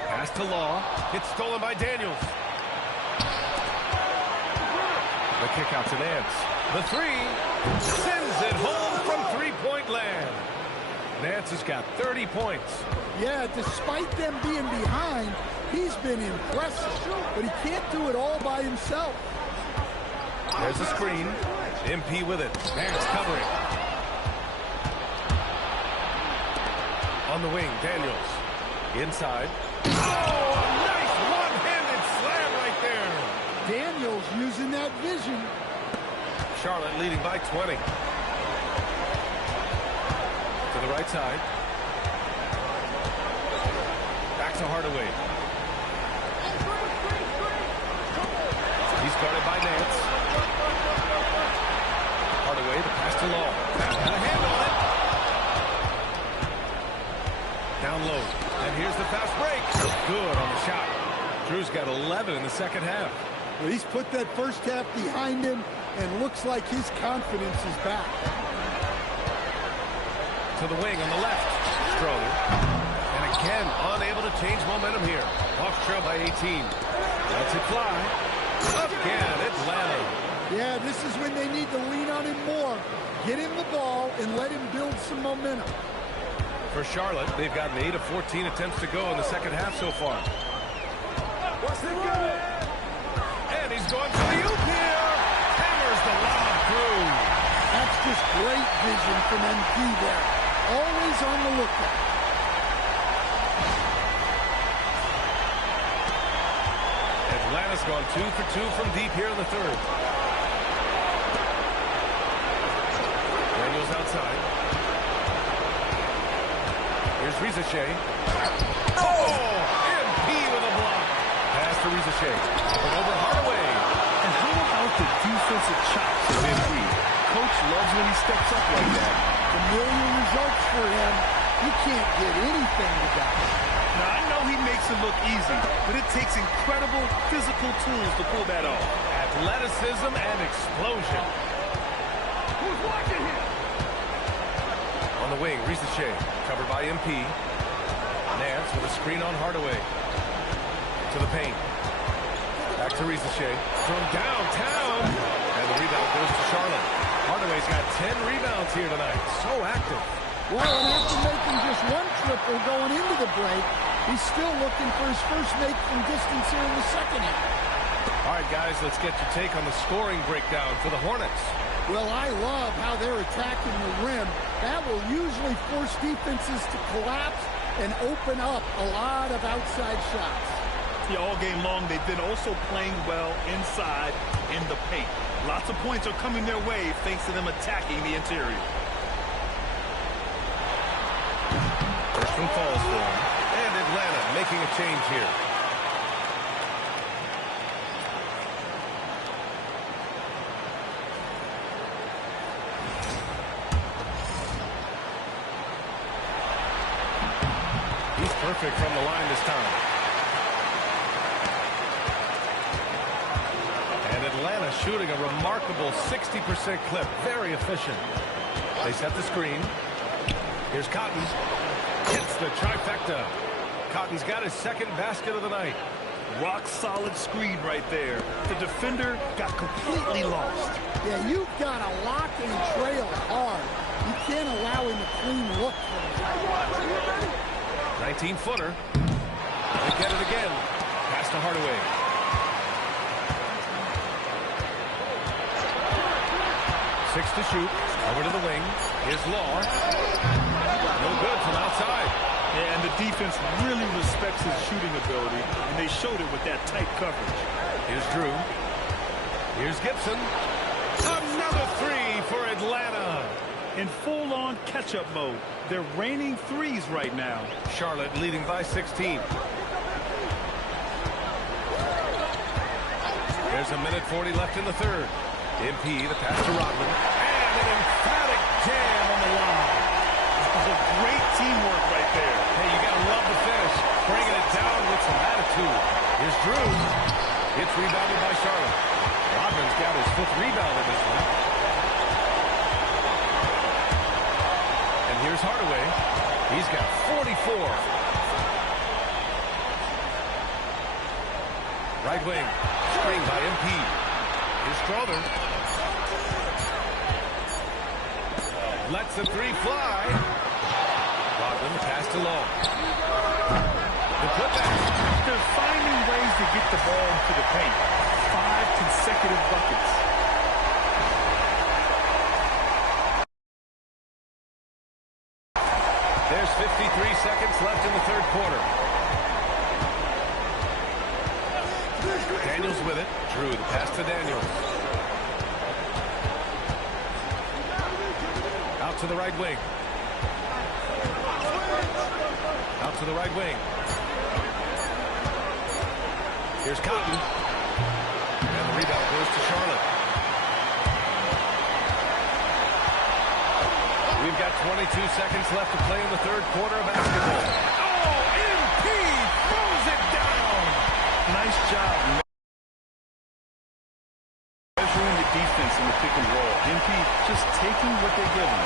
Pass to Law. It's stolen by Daniels. The kick out to Nance. The 3 sends it home from three-point land. Nance has got 30 points. Yeah, despite them being behind, he's been impressive, but he can't do it all by himself. There's the screen. MP with it. Nance covering. On the wing, Daniels. Inside. Oh, a nice one-handed slam right there. Daniels using that vision. Charlotte leading by 20. To the right side. Back to Hardaway. He's guarded by Nance. Hardaway, the pass to Law. And a hand on it. Down low. And here's the fast break. Good on the shot. Drew's got 11 in the second half. Well, he's put that first half behind him, and looks like his confidence is back. To the wing on the left. Stroller. And again, unable to change momentum here. Hawks trail by 18. Lets it fly. Again, Atlanta. Yeah, this is when they need to lean on him more. Get him the ball and let him build some momentum. For Charlotte, they've gotten 8 of 14 attempts to go in the second half so far. And he's going for the oop here. Hammers the lob through. That's just great vision from MP there. Always on the lookout. Atlanta's gone 2 for 2 from deep here in the third. Daniels outside. Here's Rizashea. Oh! MP with a block. Pass to Rizashea. Up and over Hardaway. And how about the defensive chops of MP. Coach loves when he steps up like that. Familiar results for him. He can't get anything to go. Now, I know he makes it look easy, but it takes incredible physical tools to pull that off. Athleticism and explosion. Who's watching him? On the wing, Risache, covered by MP. Nance with a screen on Hardaway. To the paint. Back to Risache. From downtown. And the rebound goes to Charlotte. Hardaway's got 10 rebounds here tonight. So active. Well, and after making just one triple going into the break, he's still looking for his first make from distance here in the second half. All right, guys, let's get your take on the scoring breakdown for the Hornets. Well, I love how they're attacking the rim. That will usually force defenses to collapse and open up a lot of outside shots. Yeah, all game long, they've been also playing well inside in the paint. Lots of points are coming their way thanks to them attacking the interior. First one falls for him. And Atlanta making a change here. He's perfect from the line this time. And Atlanta shooting a remarkable 60% clip. Very efficient. They set the screen. Here's Cotton. Hits the trifecta. Cotton's got his second basket of the night. Rock solid screen right there. The defender got completely lost. Yeah, you've got to lock and trail hard. You can't allow him a clean look from him. 19-footer. They get it again. Pass to Hardaway. Six to shoot. Over to the wing. Here's Law. No good from outside. Yeah, and the defense really respects his shooting ability, and they showed it with that tight coverage. Here's Drew. Here's Gibson. Another three for Atlanta. In full-on catch-up mode. They're raining threes right now. Charlotte leading by 16. There's a minute 40 left in the third. MP, the pass to Rodman. And an emphatic jam on the line. Oh, great teamwork right there. Hey, you got to love the finish. Bringing it down with some attitude. Here's Drew. It's rebounded by Charlotte. Rodman's got his fifth rebound in this one. And here's Hardaway. He's got 44. Right wing. Screen by MP. Here's Strother. Lets the three fly. Rodman pass to Long. The putback. They're finding ways to get the ball into the paint. 5 consecutive buckets. There's 53 seconds left in the third quarter. Daniels with it. Drew the pass to Daniels. Out to the right wing. Out to the right wing. Here's Cotton. And the rebound goes to Charlotte. We've got 22 seconds left to play in the third quarter of basketball. Oh, MP throws it down. Nice job. Measuring the defense in the pick and roll. MP just taking what they're giving.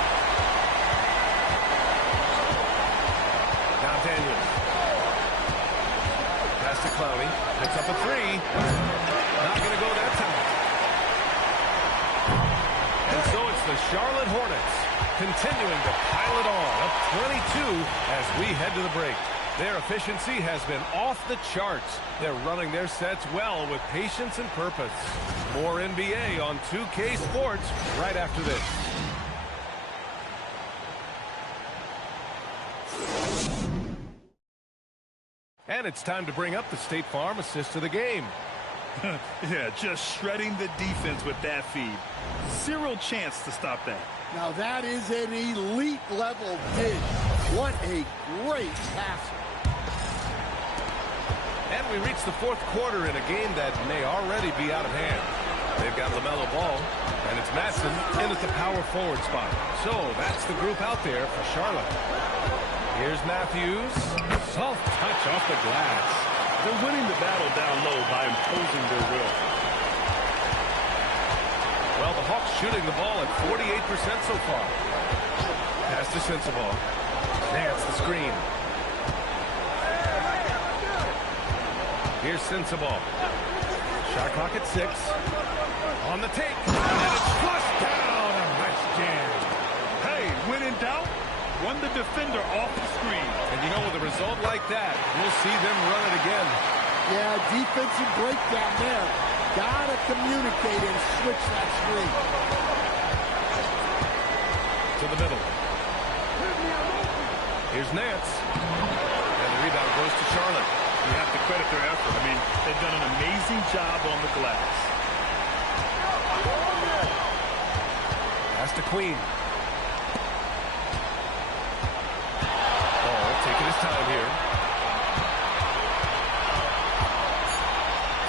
Now Daniels. Pass to Clowney. Picks up a three. Not going to go that time. And so it's the Charlotte Hornets continuing to pile it on, up 22 as we head to the break. Their efficiency has been off the charts. They're running their sets well with patience and purpose. More NBA on 2K Sports right after this. And it's time to bring up the State Farm assist of the game. Yeah, just shredding the defense with that feed. Zero chance to stop that. Now that is an elite level dig. What a great passer. And we reach the fourth quarter in a game that may already be out of hand. They've got LaMelo Ball, and it's Madsen in at the power forward spot. So that's the group out there for Charlotte. Here's Matthews. Soft touch off the glass. They're winning the battle down low by imposing their will. Well, the Hawks shooting the ball at 48% so far. Pass to Sensabaugh. Nance the screen. Here's Sensabaugh. Shot clock at 6. On the take. And it's flushed down. A nice jam. Hey, when in doubt, run the defender off the screen. And you know, with a result like that, we'll see them run it again. Yeah, defensive breakdown there. Gotta communicate and switch that screen. To the middle. Here's Nance. And the rebound goes to Charlotte. You have to credit their effort. I mean, they've done an amazing job on the glass. Pass to Queen. Ball taking his time here.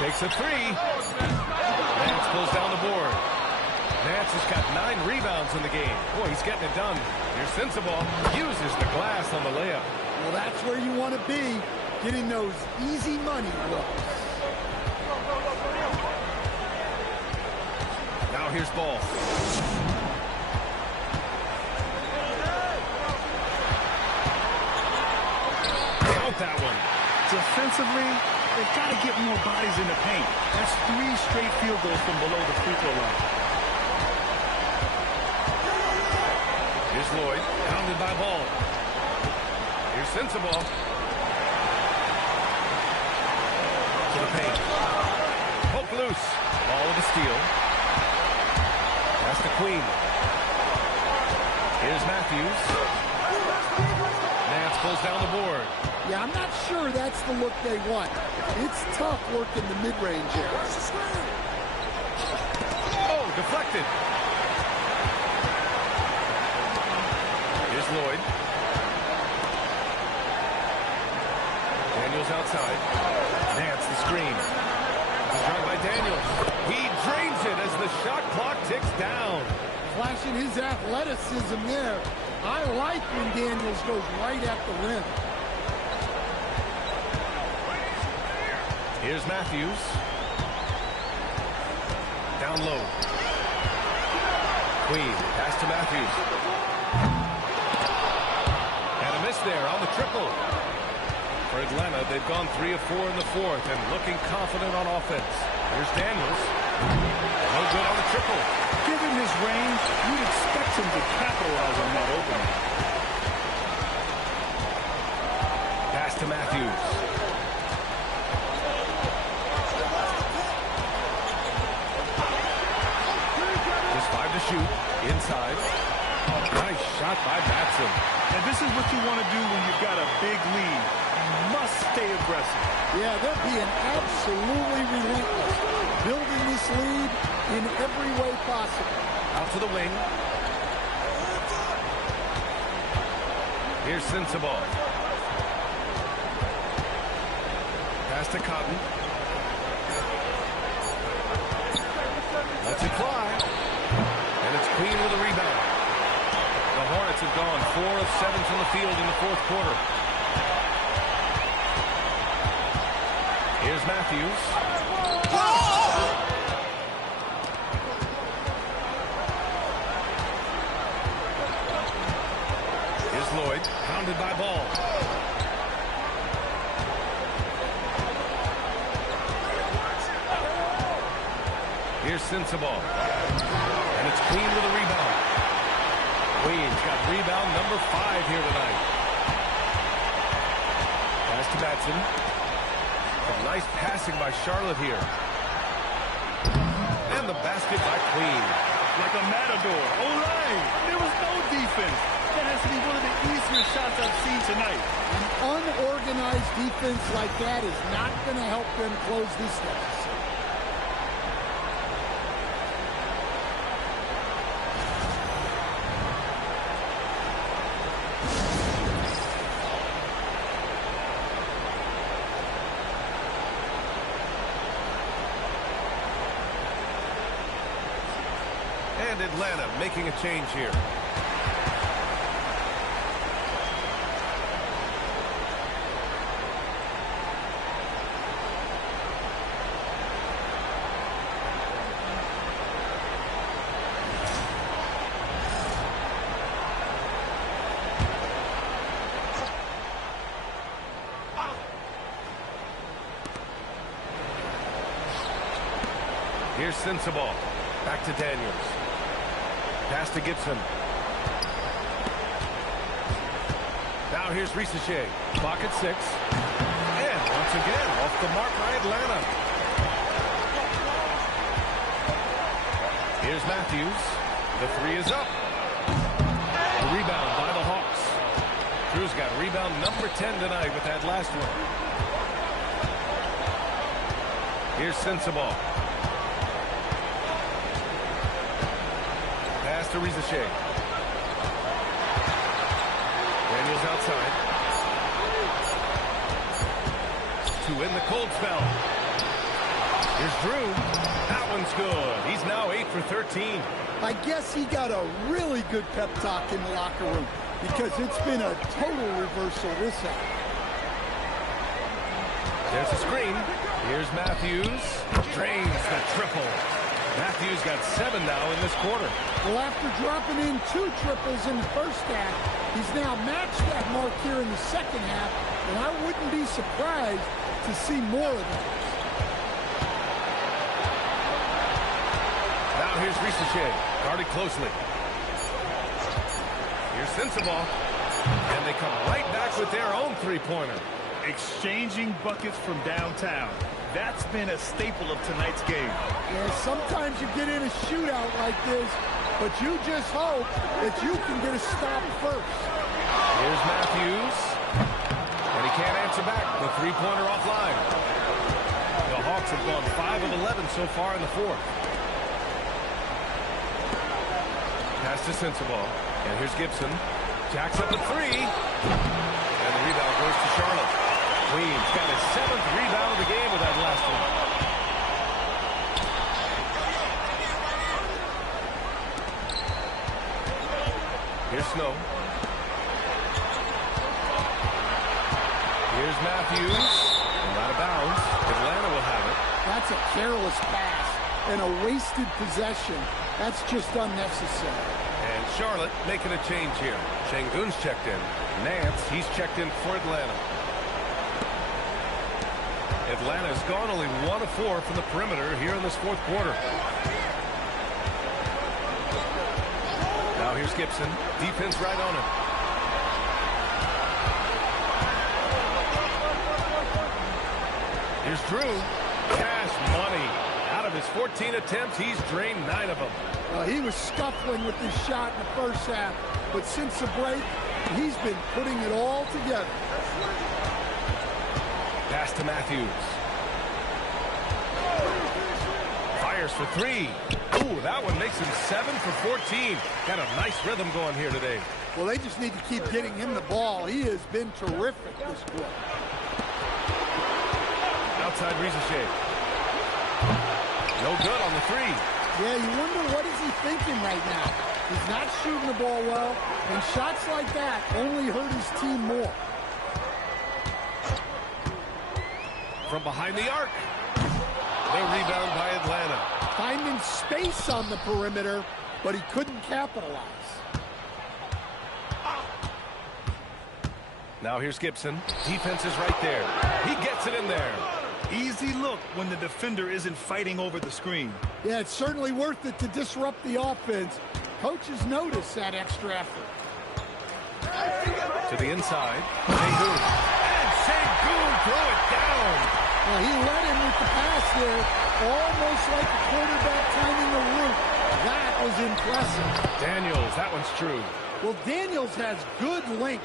Takes a 3. Nance pulls down the board. Nance has got 9 rebounds in the game. Boy, he's getting it done. Here's Sensabaugh. Uses the glass on the layup. Well, that's where you want to be, getting those easy money looks. Now here's Ball. Count that one. Defensively, they've got to get more bodies in the paint. That's 3 straight field goals from below the free throw line. Here's Lloyd, pounded by Ball. Here's Sensabaugh. To the paint. Poke loose. Ball with a steal. Pass to Queen. Here's Matthews. Nance pulls down the board. Yeah, I'm not sure that's the look they want. It's tough working the mid-range area. Oh, deflected. Here's Lloyd. Daniels outside. Nance the screen. Drive by Daniels. He drains it as the shot clock ticks down. Flashing his athleticism there. I like when Daniels goes right at the rim. Here's Matthews. Down low. Queen, pass to Matthews. And a miss there on the triple. For Atlanta, they've gone 3 of 4 in the 4th and looking confident on offense. Here's Daniels. No good on the triple. Given his range, you'd expect him to capitalize on that opening. Pass to Matthews. Just 5 to shoot. Inside. Nice shot by Madsen. And this is what you want to do when you've got a big lead. You must stay aggressive. Yeah, they're being absolutely relentless. Building this lead in every way possible. Out to the wing. Here's Sensabaugh. Pass to Cotton. Lets it fly. And it's Queen with a rebound. The Hornets have gone 4 of 7 from the field in the 4th quarter. Here's Matthews. Here's Lloyd, pounded by Ball. Here's Sensabaugh. And it's Queen with a rebound. Queen's got rebound number 5 here tonight. Pass to Madsen. Some nice passing by Charlotte here. And the basket by Queen. Like a matador. Olay! There was no defense. That has to be one of the easier shots I've seen tonight. An unorganized defense like that is not going to help them close this deficit. And Atlanta making a change here. Here's Sensible. Back to Daniels. Pass to Gibson. Now here's Risache. Clock at 6. And once again, off the mark by Atlanta. Here's Matthews. The 3 is up. The rebound by the Hawks. Cruz got rebound number 10 tonight with that last one. Here's Sensible. Pass to Risache. Daniels outside. To win the cold spell. Here's Drew. That one's good. He's now 8 for 13. I guess he got a really good pep talk in the locker room because it's been a total reversal this half. There's a screen. Here's Matthews. Drains the triple. Matthews got 7 now in this quarter. Well, after dropping in 2 triples in the first half, he's now matched that mark here in the second half, and I wouldn't be surprised to see more of that. Now here's Risache, guarded closely. Here's Sensible, and they come right back with their own three-pointer. Exchanging buckets from downtown. That's been a staple of tonight's game. Yeah, sometimes you get in a shootout like this, but you just hope that you can get a stop first. Here's Matthews, and he can't answer back. The three-pointer offline. The Hawks have gone 5 of 11 so far in the fourth. Pass to Sensible, and here's Gibson. Jacks up a 3, and the rebound goes to Charlotte. Queens got his 7th rebound of the game with that last one. Here's Snow. Here's Matthews. And out of bounds. Atlanta will have it. That's a careless pass and a wasted possession. That's just unnecessary. And Charlotte making a change here. Şengün's checked in. Nance, he's checked in for Atlanta. Atlanta's gone only 1 of 4 from the perimeter here in this fourth quarter. Now here's Gibson. Defense right on him. Here's Drew. Cash money. Out of his 14 attempts, he's drained 9 of them. He was scuffling with his shot in the first half, but since the break, he's been putting it all together. Pass to Matthews. Fires for 3. Ooh, that one makes him 7 for 14. Got a nice rhythm going here today. Well, they just need to keep getting him the ball. He has been terrific this quarter. Outside Risache. No good on the 3. Yeah, you wonder what is he thinking right now. He's not shooting the ball well, and shots like that only hurt his team more. From behind the arc. The rebound by Atlanta. Finding space on the perimeter, but he couldn't capitalize. Now here's Gibson. Defense is right there. He gets it in there. Easy look when the defender isn't fighting over the screen. Yeah, it's certainly worth it to disrupt the offense. Coaches notice that extra effort. To the inside. Şengün. And Şengün throw it down. Well, he led him with the pass there, almost like a quarterback timing the route. That was impressive. Daniels, that one's true. Well, Daniels has good length,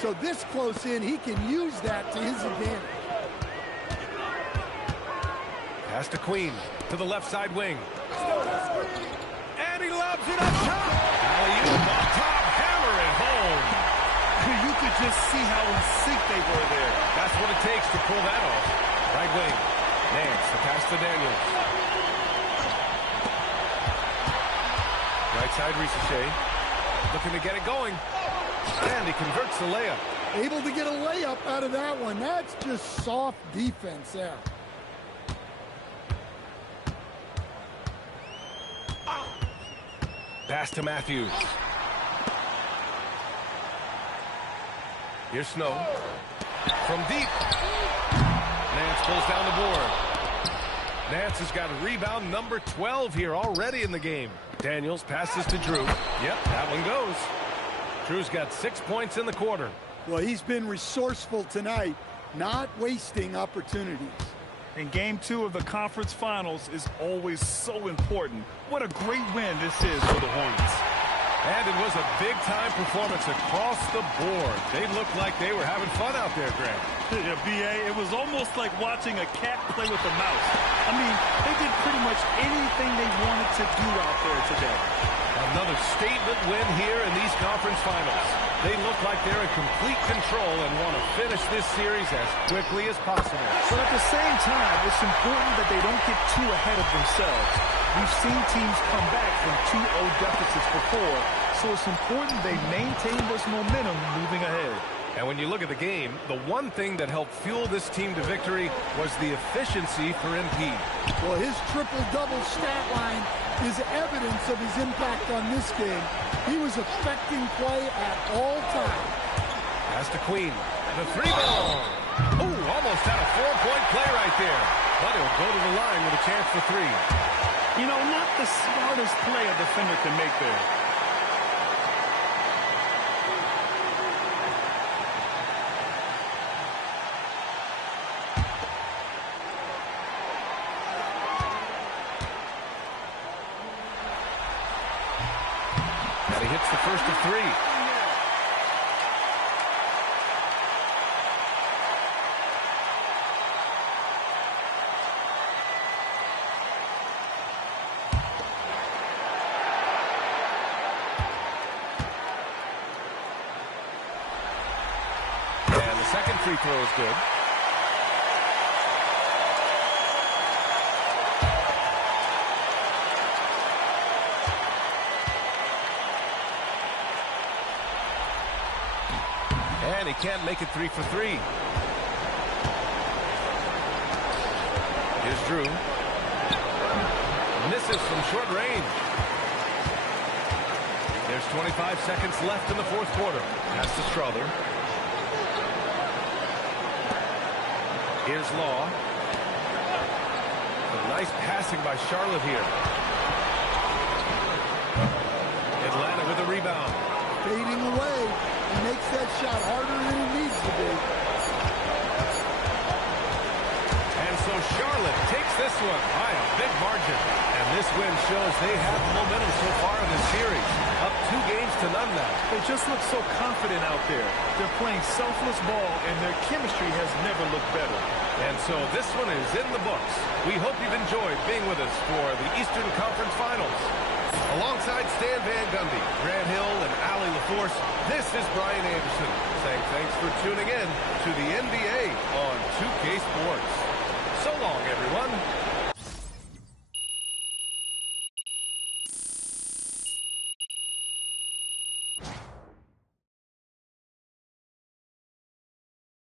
so this close in, he can use that to his advantage. Pass to Queen, to the left side wing. And he lobs it up top. Alley-oop up top, hammer it home. You could just see how in sync they were there. That's what it takes to pull that off. Right wing. Nance, the pass to Daniels. side, Risache. Looking to get it going. And he converts the layup. Able to get a layup out of that one. That's just soft defense there. Pass to Matthews. Here's Snow. From deep. Nance pulls down the board. Nance has got rebound number 12 here already in the game. Daniels passes to Drew. Yep, that one goes. Drew's got 6 points in the quarter. Well, he's been resourceful tonight, not wasting opportunities. And game 2 of the conference finals is always so important. What a great win this is for the Hornets. And it was a big-time performance across the board. They looked like they were having fun out there, Grant. Yeah, B.A., it was almost like watching a cat play with a mouse. I mean, they did pretty much anything they wanted to do out there today. Another statement win here in these conference finals. They look like they're in complete control and want to finish this series as quickly as possible. But at the same time, it's important that they don't get too ahead of themselves. We've seen teams come back from 2-0 deficits before, so it's important they maintain this momentum moving ahead. And when you look at the game, the one thing that helped fuel this team to victory was the efficiency for MP. Well, his triple-double stat line is evidence of his impact on this game. He was affecting play at all times. Pass to Queen. The three ball. Oh, almost had a 4-point play right there. But he'll go to the line with a chance for 3. You know, not the smartest play a defender can make there. And he hits the first of 3. And the second free throw is good. And he can't make it 3 for 3. Here's Drew. Misses from short range. There's 25 seconds left in the fourth quarter. Pass to Strother. Here's Law. Some nice passing by Charlotte here. Atlanta with a rebound. Fading away. He makes that shot harder than it needs to be. And so Charlotte takes this one by a big margin. And this win shows they have momentum so far in this series. Up 2 games to none now. They just look so confident out there. They're playing selfless ball, and their chemistry has never looked better. And so this one is in the books. We hope you've enjoyed being with us for the Eastern Conference Finals. Alongside Stan Van Gundy, Grant Hill, and Allie LaForce, this is Brian Anderson saying thanks for tuning in to the NBA on 2K Sports. So long, everyone.